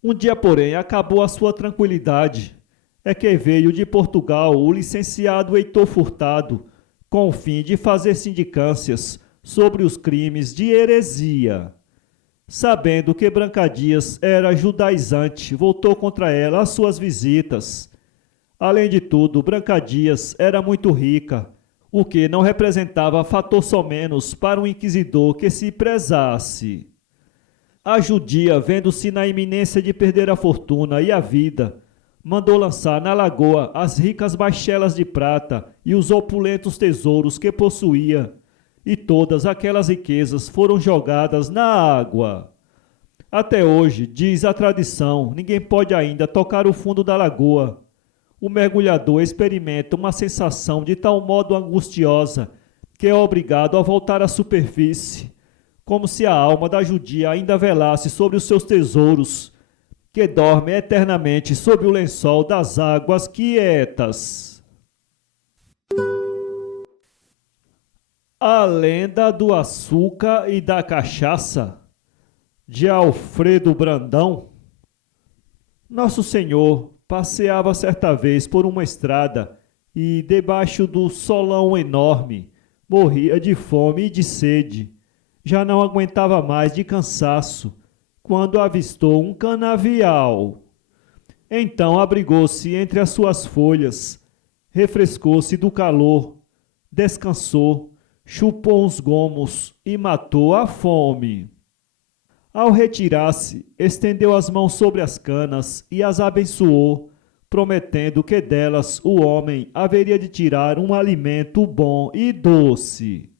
Um dia, porém, acabou a sua tranquilidade. É que veio de Portugal o licenciado Heitor Furtado, com o fim de fazer sindicâncias sobre os crimes de heresia. Sabendo que Branca Dias era judaizante, voltou contra ela as suas visitas. Além de tudo, Branca Dias era muito rica, o que não representava fator somenos para um inquisidor que se prezasse. A judia, vendo-se na iminência de perder a fortuna e a vida, mandou lançar na lagoa as ricas baixelas de prata e os opulentos tesouros que possuía, e todas aquelas riquezas foram jogadas na água. Até hoje, diz a tradição, ninguém pode ainda tocar o fundo da lagoa. O mergulhador experimenta uma sensação de tal modo angustiosa que é obrigado a voltar à superfície, como se a alma da judia ainda velasse sobre os seus tesouros, que dormem eternamente sob o lençol das águas quietas. A lenda do açúcar e da cachaça, de Alfredo Brandão. Nosso Senhor passeava certa vez por uma estrada e, debaixo do solão enorme, morria de fome e de sede. Já não aguentava mais de cansaço, quando avistou um canavial. Então abrigou-se entre as suas folhas, refrescou-se do calor, descansou, chupou uns gomos e matou a fome. Ao retirar-se, estendeu as mãos sobre as canas e as abençoou, prometendo que delas o homem haveria de tirar um alimento bom e doce.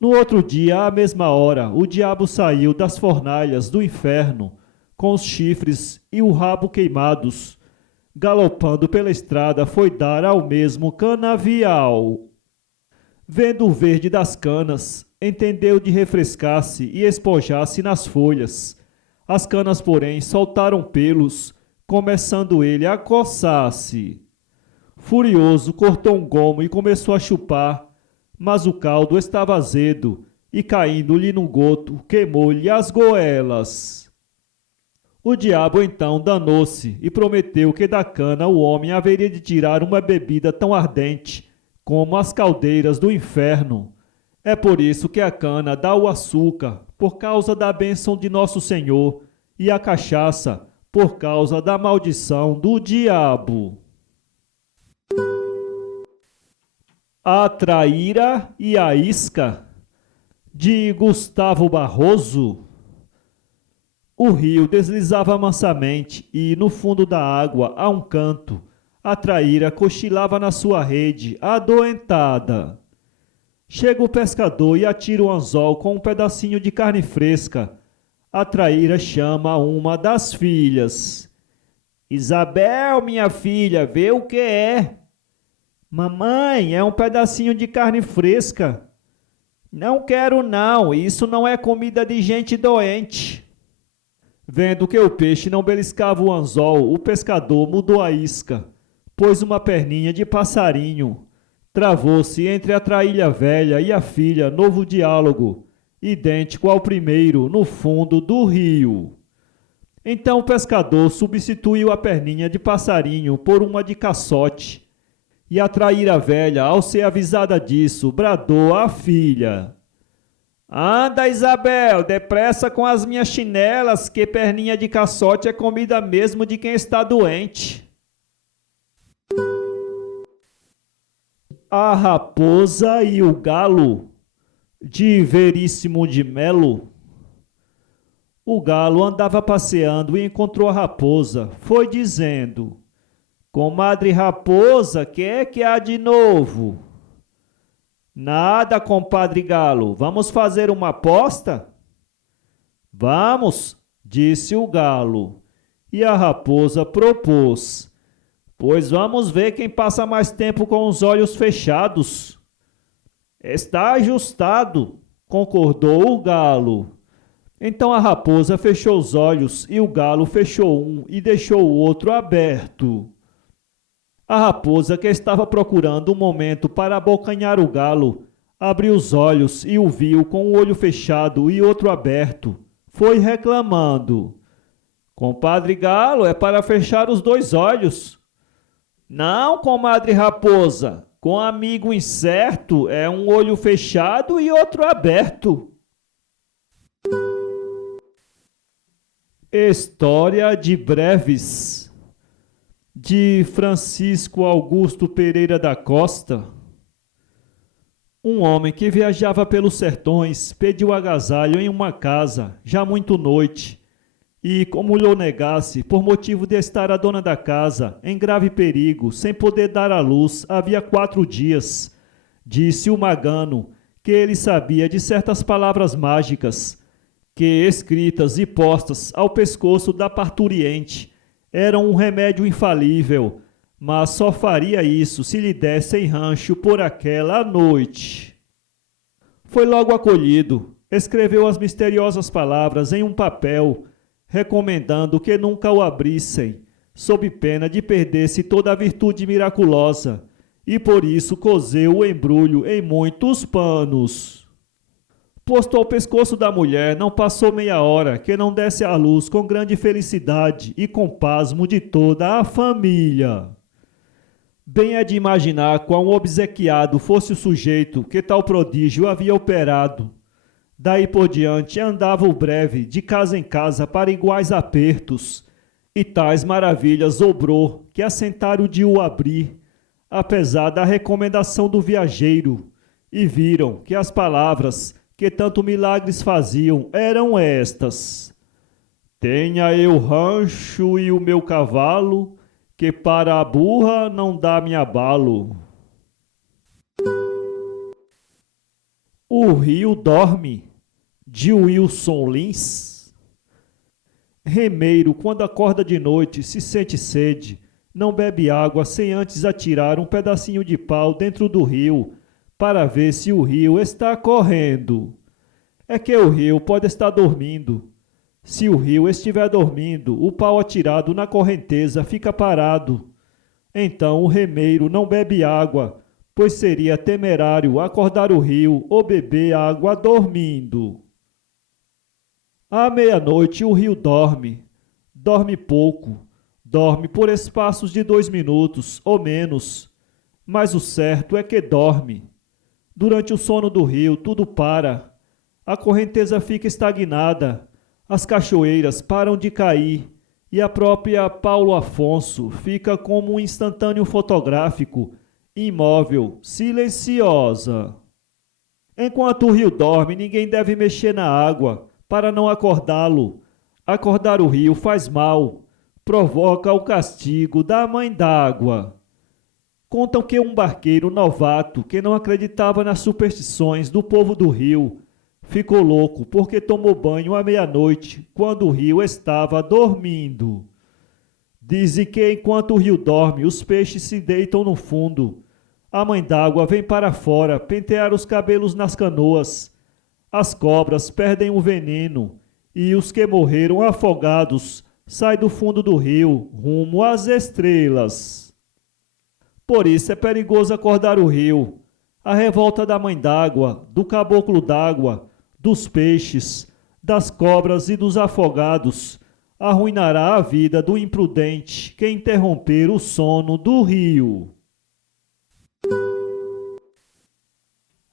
No outro dia, à mesma hora, o diabo saiu das fornalhas do inferno, com os chifres e o rabo queimados. Galopando pela estrada, foi dar ao mesmo canavial. Vendo o verde das canas, entendeu de refrescar-se e espojar-se nas folhas. As canas, porém, soltaram pelos, começando ele a coçar-se. Furioso, cortou um gomo e começou a chupar, mas o caldo estava azedo e, caindo-lhe no goto, queimou-lhe as goelas. O diabo então danou-se e prometeu que da cana o homem haveria de tirar uma bebida tão ardente como as caldeiras do inferno. É por isso que a cana dá o açúcar, por causa da bênção de Nosso Senhor, e a cachaça, por causa da maldição do diabo. A traíra e a isca, de Gustavo Barroso. O rio deslizava mansamente e, no fundo da água, a um canto, a traíra cochilava na sua rede, adoentada. Chega o pescador e atira o anzol com um pedacinho de carne fresca. A traíra chama uma das filhas. Isabel, minha filha, vê o que é. Mamãe, é um pedacinho de carne fresca. Não quero não, isso não é comida de gente doente. Vendo que o peixe não beliscava o anzol, o pescador mudou a isca, pôs uma perninha de passarinho. Travou-se entre a traíra velha e a filha novo diálogo, idêntico ao primeiro, no fundo do rio. Então o pescador substituiu a perninha de passarinho por uma de caçote, e a traíra velha, ao ser avisada disso, bradou à filha: Anda, Isabel, depressa com as minhas chinelas, que perninha de caçote é comida mesmo de quem está doente. A Raposa e o Galo, de Veríssimo de Melo. O galo andava passeando e encontrou a raposa. Foi dizendo: Comadre Raposa, que é que há de novo? Nada, compadre Galo. Vamos fazer uma aposta? Vamos, disse o galo. E a raposa propôs: Pois vamos ver quem passa mais tempo com os olhos fechados. Está ajustado, concordou o galo. Então a raposa fechou os olhos e o galo fechou um e deixou o outro aberto. A raposa, que estava procurando um momento para abocanhar o galo, abriu os olhos e o viu com um olho fechado e outro aberto. Foi reclamando: Compadre Galo, é para fechar os dois olhos. Não, comadre Raposa, com amigo incerto é um olho fechado e outro aberto. História de Breves, de Francisco Augusto Pereira da Costa. Um homem que viajava pelos sertões pediu agasalho em uma casa, já muito noite, e, como lhe negasse, por motivo de estar a dona da casa em grave perigo, sem poder dar à luz havia 4 dias, disse o magano que ele sabia de certas palavras mágicas, que, escritas e postas ao pescoço da parturiente, eram um remédio infalível, mas só faria isso se lhe dessem rancho por aquela noite. Foi logo acolhido, escreveu as misteriosas palavras em um papel, recomendando que nunca o abrissem, sob pena de perder-se toda a virtude miraculosa, e por isso coseu o embrulho em muitos panos. Posto ao pescoço da mulher, não passou meia hora que não desse à luz com grande felicidade e com pasmo de toda a família. Bem é de imaginar quão obsequiado fosse o sujeito que tal prodígio havia operado. Daí por diante andava o breve de casa em casa para iguais apertos, e tais maravilhas obrou que assentaram de o abrir, apesar da recomendação do viajeiro, e viram que as palavras que tanto milagres faziam eram estas: Tenha eu rancho e o meu cavalo, que para a burra não dá-me abalo. O rio dorme, de Wilson Lins. Remeiro, quando acorda de noite, se sente sede, não bebe água sem antes atirar um pedacinho de pau dentro do rio, para ver se o rio está correndo. É que o rio pode estar dormindo. Se o rio estiver dormindo, o pau atirado na correnteza fica parado. Então o remeiro não bebe água, pois seria temerário acordar o rio ou beber água dormindo. À meia-noite o rio dorme. Dorme pouco. Dorme por espaços de 2 minutos ou menos. Mas o certo é que dorme. Durante o sono do rio, tudo para. A correnteza fica estagnada, as cachoeiras param de cair e a própria Paulo Afonso fica como um instantâneo fotográfico, imóvel, silenciosa. Enquanto o rio dorme, ninguém deve mexer na água para não acordá-lo. Acordar o rio faz mal, provoca o castigo da mãe d'água. Contam que um barqueiro novato que não acreditava nas superstições do povo do rio ficou louco porque tomou banho à meia-noite, quando o rio estava dormindo. Dizem que enquanto o rio dorme, os peixes se deitam no fundo. A mãe d'água vem para fora pentear os cabelos nas canoas. As cobras perdem o veneno e os que morreram afogados saem do fundo do rio rumo às estrelas. Por isso é perigoso acordar o rio. A revolta da mãe d'água, do caboclo d'água, dos peixes, das cobras e dos afogados arruinará a vida do imprudente que interromper o sono do rio.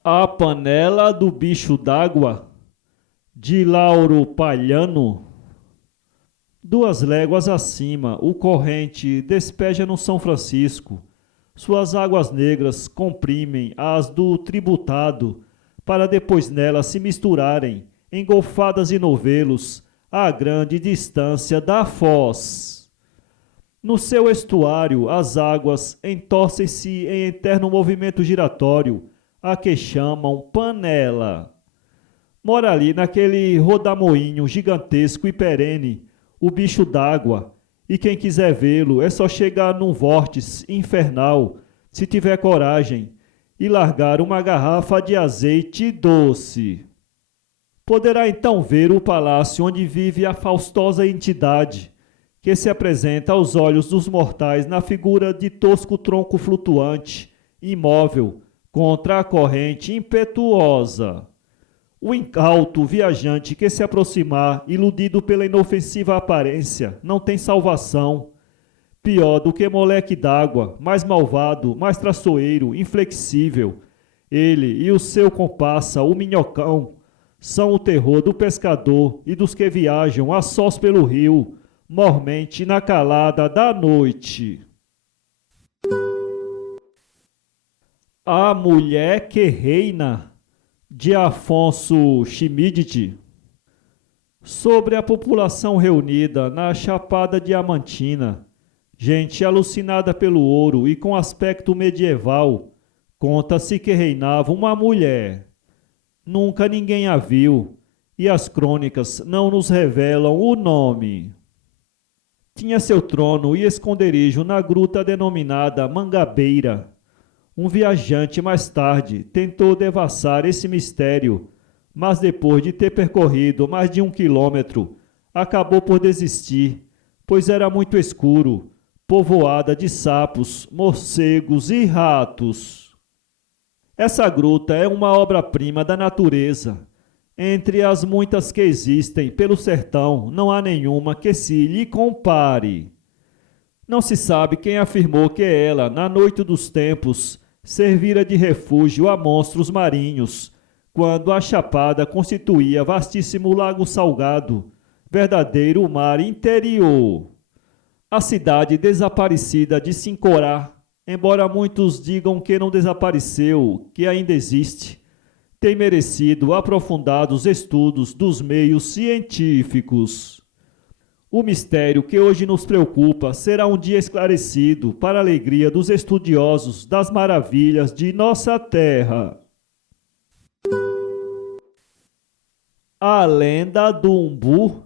A panela do bicho d'água, de Lauro Palhano. 2 léguas acima, o corrente despeja no São Francisco. Suas águas negras comprimem as do tributado, para depois nelas se misturarem, engolfadas em novelos, à grande distância da foz. No seu estuário, as águas entorcem-se em eterno movimento giratório, a que chamam panela. Mora ali naquele rodamoinho gigantesco e perene, o bicho d'água, e quem quiser vê-lo é só chegar num vórtice infernal, se tiver coragem, e largar uma garrafa de azeite doce. Poderá então ver o palácio onde vive a faustosa entidade, que se apresenta aos olhos dos mortais na figura de tosco tronco flutuante, imóvel, contra a corrente impetuosa. O incauto viajante que se aproximar, iludido pela inofensiva aparência, não tem salvação. Pior do que moleque d'água, mais malvado, mais traiçoeiro, inflexível. Ele e o seu comparsa, o minhocão, são o terror do pescador e dos que viajam a sós pelo rio, mormente na calada da noite. A mulher que reina, de Afonso Schmidt. Sobre a população reunida na Chapada Diamantina, gente alucinada pelo ouro e com aspecto medieval, conta-se que reinava uma mulher. Nunca ninguém a viu, e as crônicas não nos revelam o nome. Tinha seu trono e esconderijo na gruta denominada Mangabeira. Um viajante mais tarde tentou devassar esse mistério, mas depois de ter percorrido mais de 1 quilômetro, acabou por desistir, pois era muito escuro, povoada de sapos, morcegos e ratos. Essa gruta é uma obra-prima da natureza. Entre as muitas que existem pelo sertão, não há nenhuma que se lhe compare. Não se sabe quem afirmou que ela, na noite dos tempos, servira de refúgio a monstros marinhos, quando a chapada constituía vastíssimo lago salgado, verdadeiro mar interior. A cidade desaparecida de Sincorá, embora muitos digam que não desapareceu, que ainda existe, tem merecido aprofundados estudos dos meios científicos. O mistério que hoje nos preocupa será um dia esclarecido para a alegria dos estudiosos das maravilhas de nossa terra. A lenda do umbu,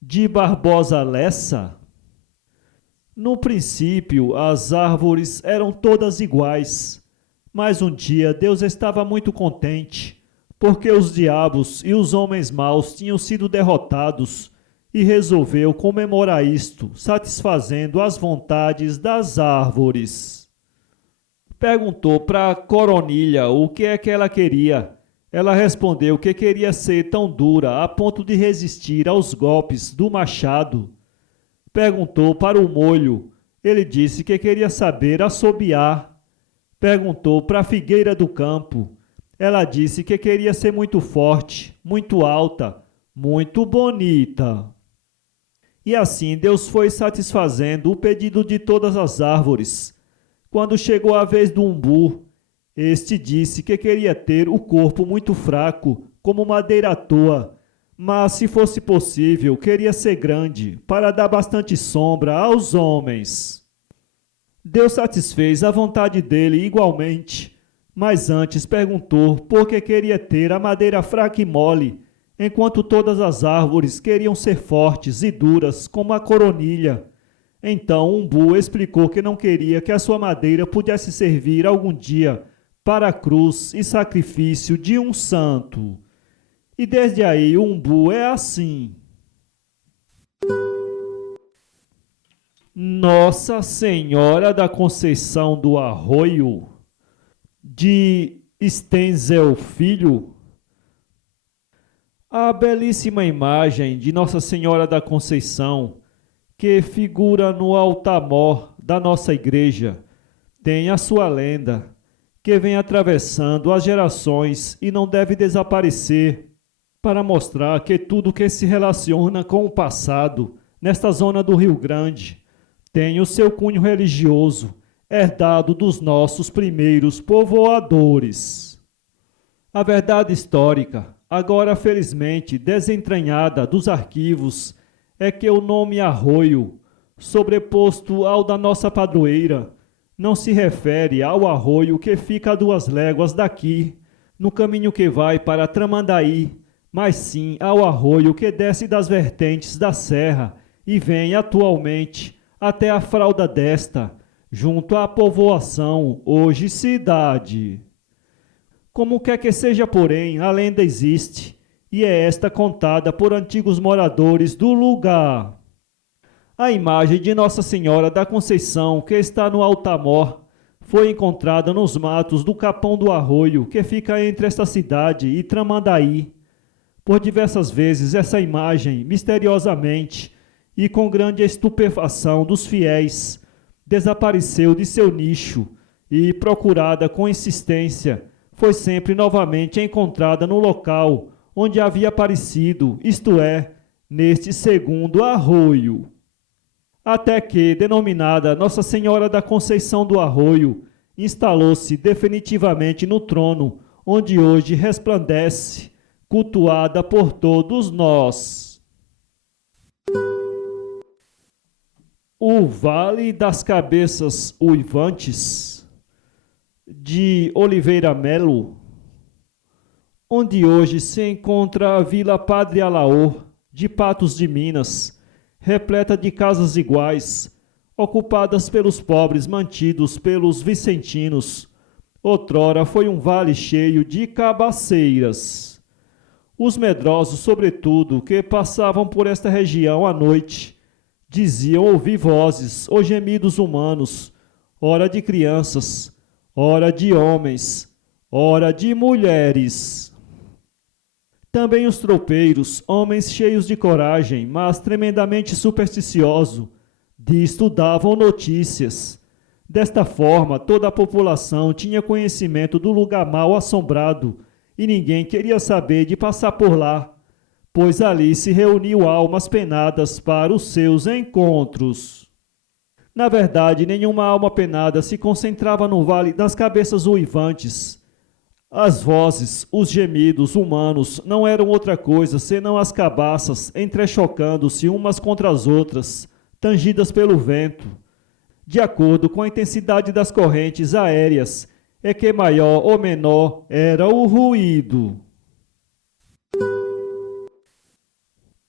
de Barbosa Lessa. No princípio, as árvores eram todas iguais, mas um dia Deus estava muito contente, porque os diabos e os homens maus tinham sido derrotados, e resolveu comemorar isto, satisfazendo as vontades das árvores. Perguntou para a coronilha o que é que ela queria. Ela respondeu que queria ser tão dura a ponto de resistir aos golpes do machado. Perguntou para o molho. Ele disse que queria saber assobiar. Perguntou para a figueira do campo. Ela disse que queria ser muito forte, muito alta, muito bonita. E assim Deus foi satisfazendo o pedido de todas as árvores. Quando chegou a vez do umbu, este disse que queria ter o corpo muito fraco, como madeira à toa, mas, se fosse possível, queria ser grande, para dar bastante sombra aos homens. Deus satisfez a vontade dele igualmente, mas antes perguntou por que queria ter a madeira fraca e mole, enquanto todas as árvores queriam ser fortes e duras como a coronilha. Então Umbu explicou que não queria que a sua madeira pudesse servir algum dia para a cruz e sacrifício de um santo. E desde aí o Umbu é assim. Nossa Senhora da Conceição do Arroio, de Stenzel Filho. A belíssima imagem de Nossa Senhora da Conceição, que figura no altar-mor da nossa igreja, tem a sua lenda, que vem atravessando as gerações e não deve desaparecer, para mostrar que tudo que se relaciona com o passado, nesta zona do Rio Grande, tem o seu cunho religioso, herdado dos nossos primeiros povoadores. A verdade histórica, agora felizmente desentranhada dos arquivos, é que o nome Arroio, sobreposto ao da nossa padroeira, não se refere ao arroio que fica a 2 léguas daqui, no caminho que vai para Tramandaí, mas sim ao arroio que desce das vertentes da serra e vem atualmente até a fralda desta, junto à povoação, hoje cidade. Como quer que seja, porém, a lenda existe, e é esta contada por antigos moradores do lugar. A imagem de Nossa Senhora da Conceição, que está no altar-mor, foi encontrada nos matos do Capão do Arroio, que fica entre esta cidade e Tramandaí. Por diversas vezes essa imagem, misteriosamente e com grande estupefação dos fiéis, desapareceu de seu nicho e, procurada com insistência, foi sempre novamente encontrada no local onde havia aparecido, isto é, neste segundo arroio. Até que, denominada Nossa Senhora da Conceição do Arroio, instalou-se definitivamente no trono, onde hoje resplandece, cultuada por todos nós. O Vale das Cabeças Uivantes, de Oliveira Melo, onde hoje se encontra a Vila Padre Alaor, de Patos de Minas, repleta de casas iguais, ocupadas pelos pobres mantidos pelos vicentinos. Outrora foi um vale cheio de cabaceiras. Os medrosos, sobretudo, que passavam por esta região à noite, diziam ouvir vozes ou gemidos humanos, ora de crianças, ora de homens, ora de mulheres. Também os tropeiros, homens cheios de coragem, mas tremendamente supersticiosos, disto davam notícias. Desta forma, toda a população tinha conhecimento do lugar mal assombrado e ninguém queria saber de passar por lá, pois ali se reuniam almas penadas para os seus encontros. Na verdade, nenhuma alma penada se concentrava no Vale das Cabeças Uivantes. As vozes, os gemidos humanos não eram outra coisa senão as cabaças entrechocando-se umas contra as outras, tangidas pelo vento. De acordo com a intensidade das correntes aéreas, é que maior ou menor era o ruído.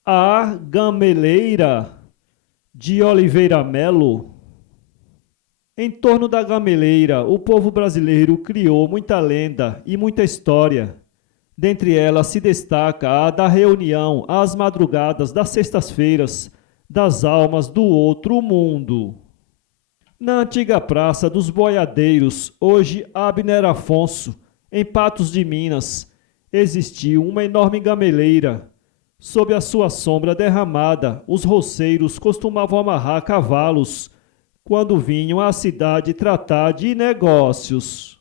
A Gameleira, de Oliveira Melo. Em torno da gameleira, o povo brasileiro criou muita lenda e muita história. Dentre elas se destaca a da reunião às madrugadas das sextas-feiras das almas do outro mundo. Na antiga Praça dos Boiadeiros, hoje Abner Afonso, em Patos de Minas, existiu uma enorme gameleira. Sob a sua sombra derramada, os roceiros costumavam amarrar cavalos quando vinham à cidade tratar de negócios.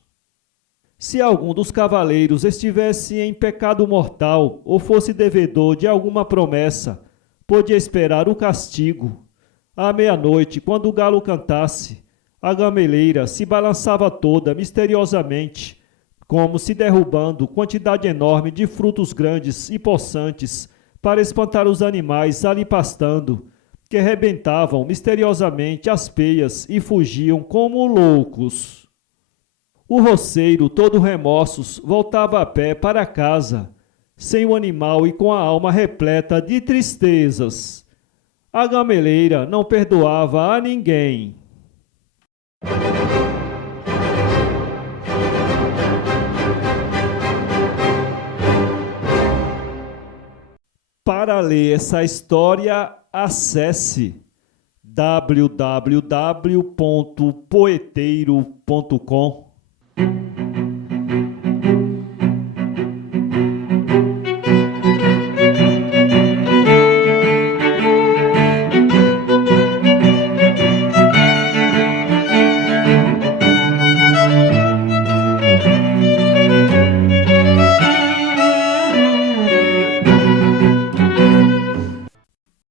Se algum dos cavaleiros estivesse em pecado mortal ou fosse devedor de alguma promessa, podia esperar o castigo. À meia-noite, quando o galo cantasse, a gameleira se balançava toda misteriosamente, como se derrubando quantidade enorme de frutos grandes e possantes para espantar os animais ali pastando, que rebentavam misteriosamente as peias e fugiam como loucos. O roceiro, todo remorsos, voltava a pé para casa, sem o animal e com a alma repleta de tristezas. A gameleira não perdoava a ninguém. Para ler essa história, acesse www.poeteiro.com.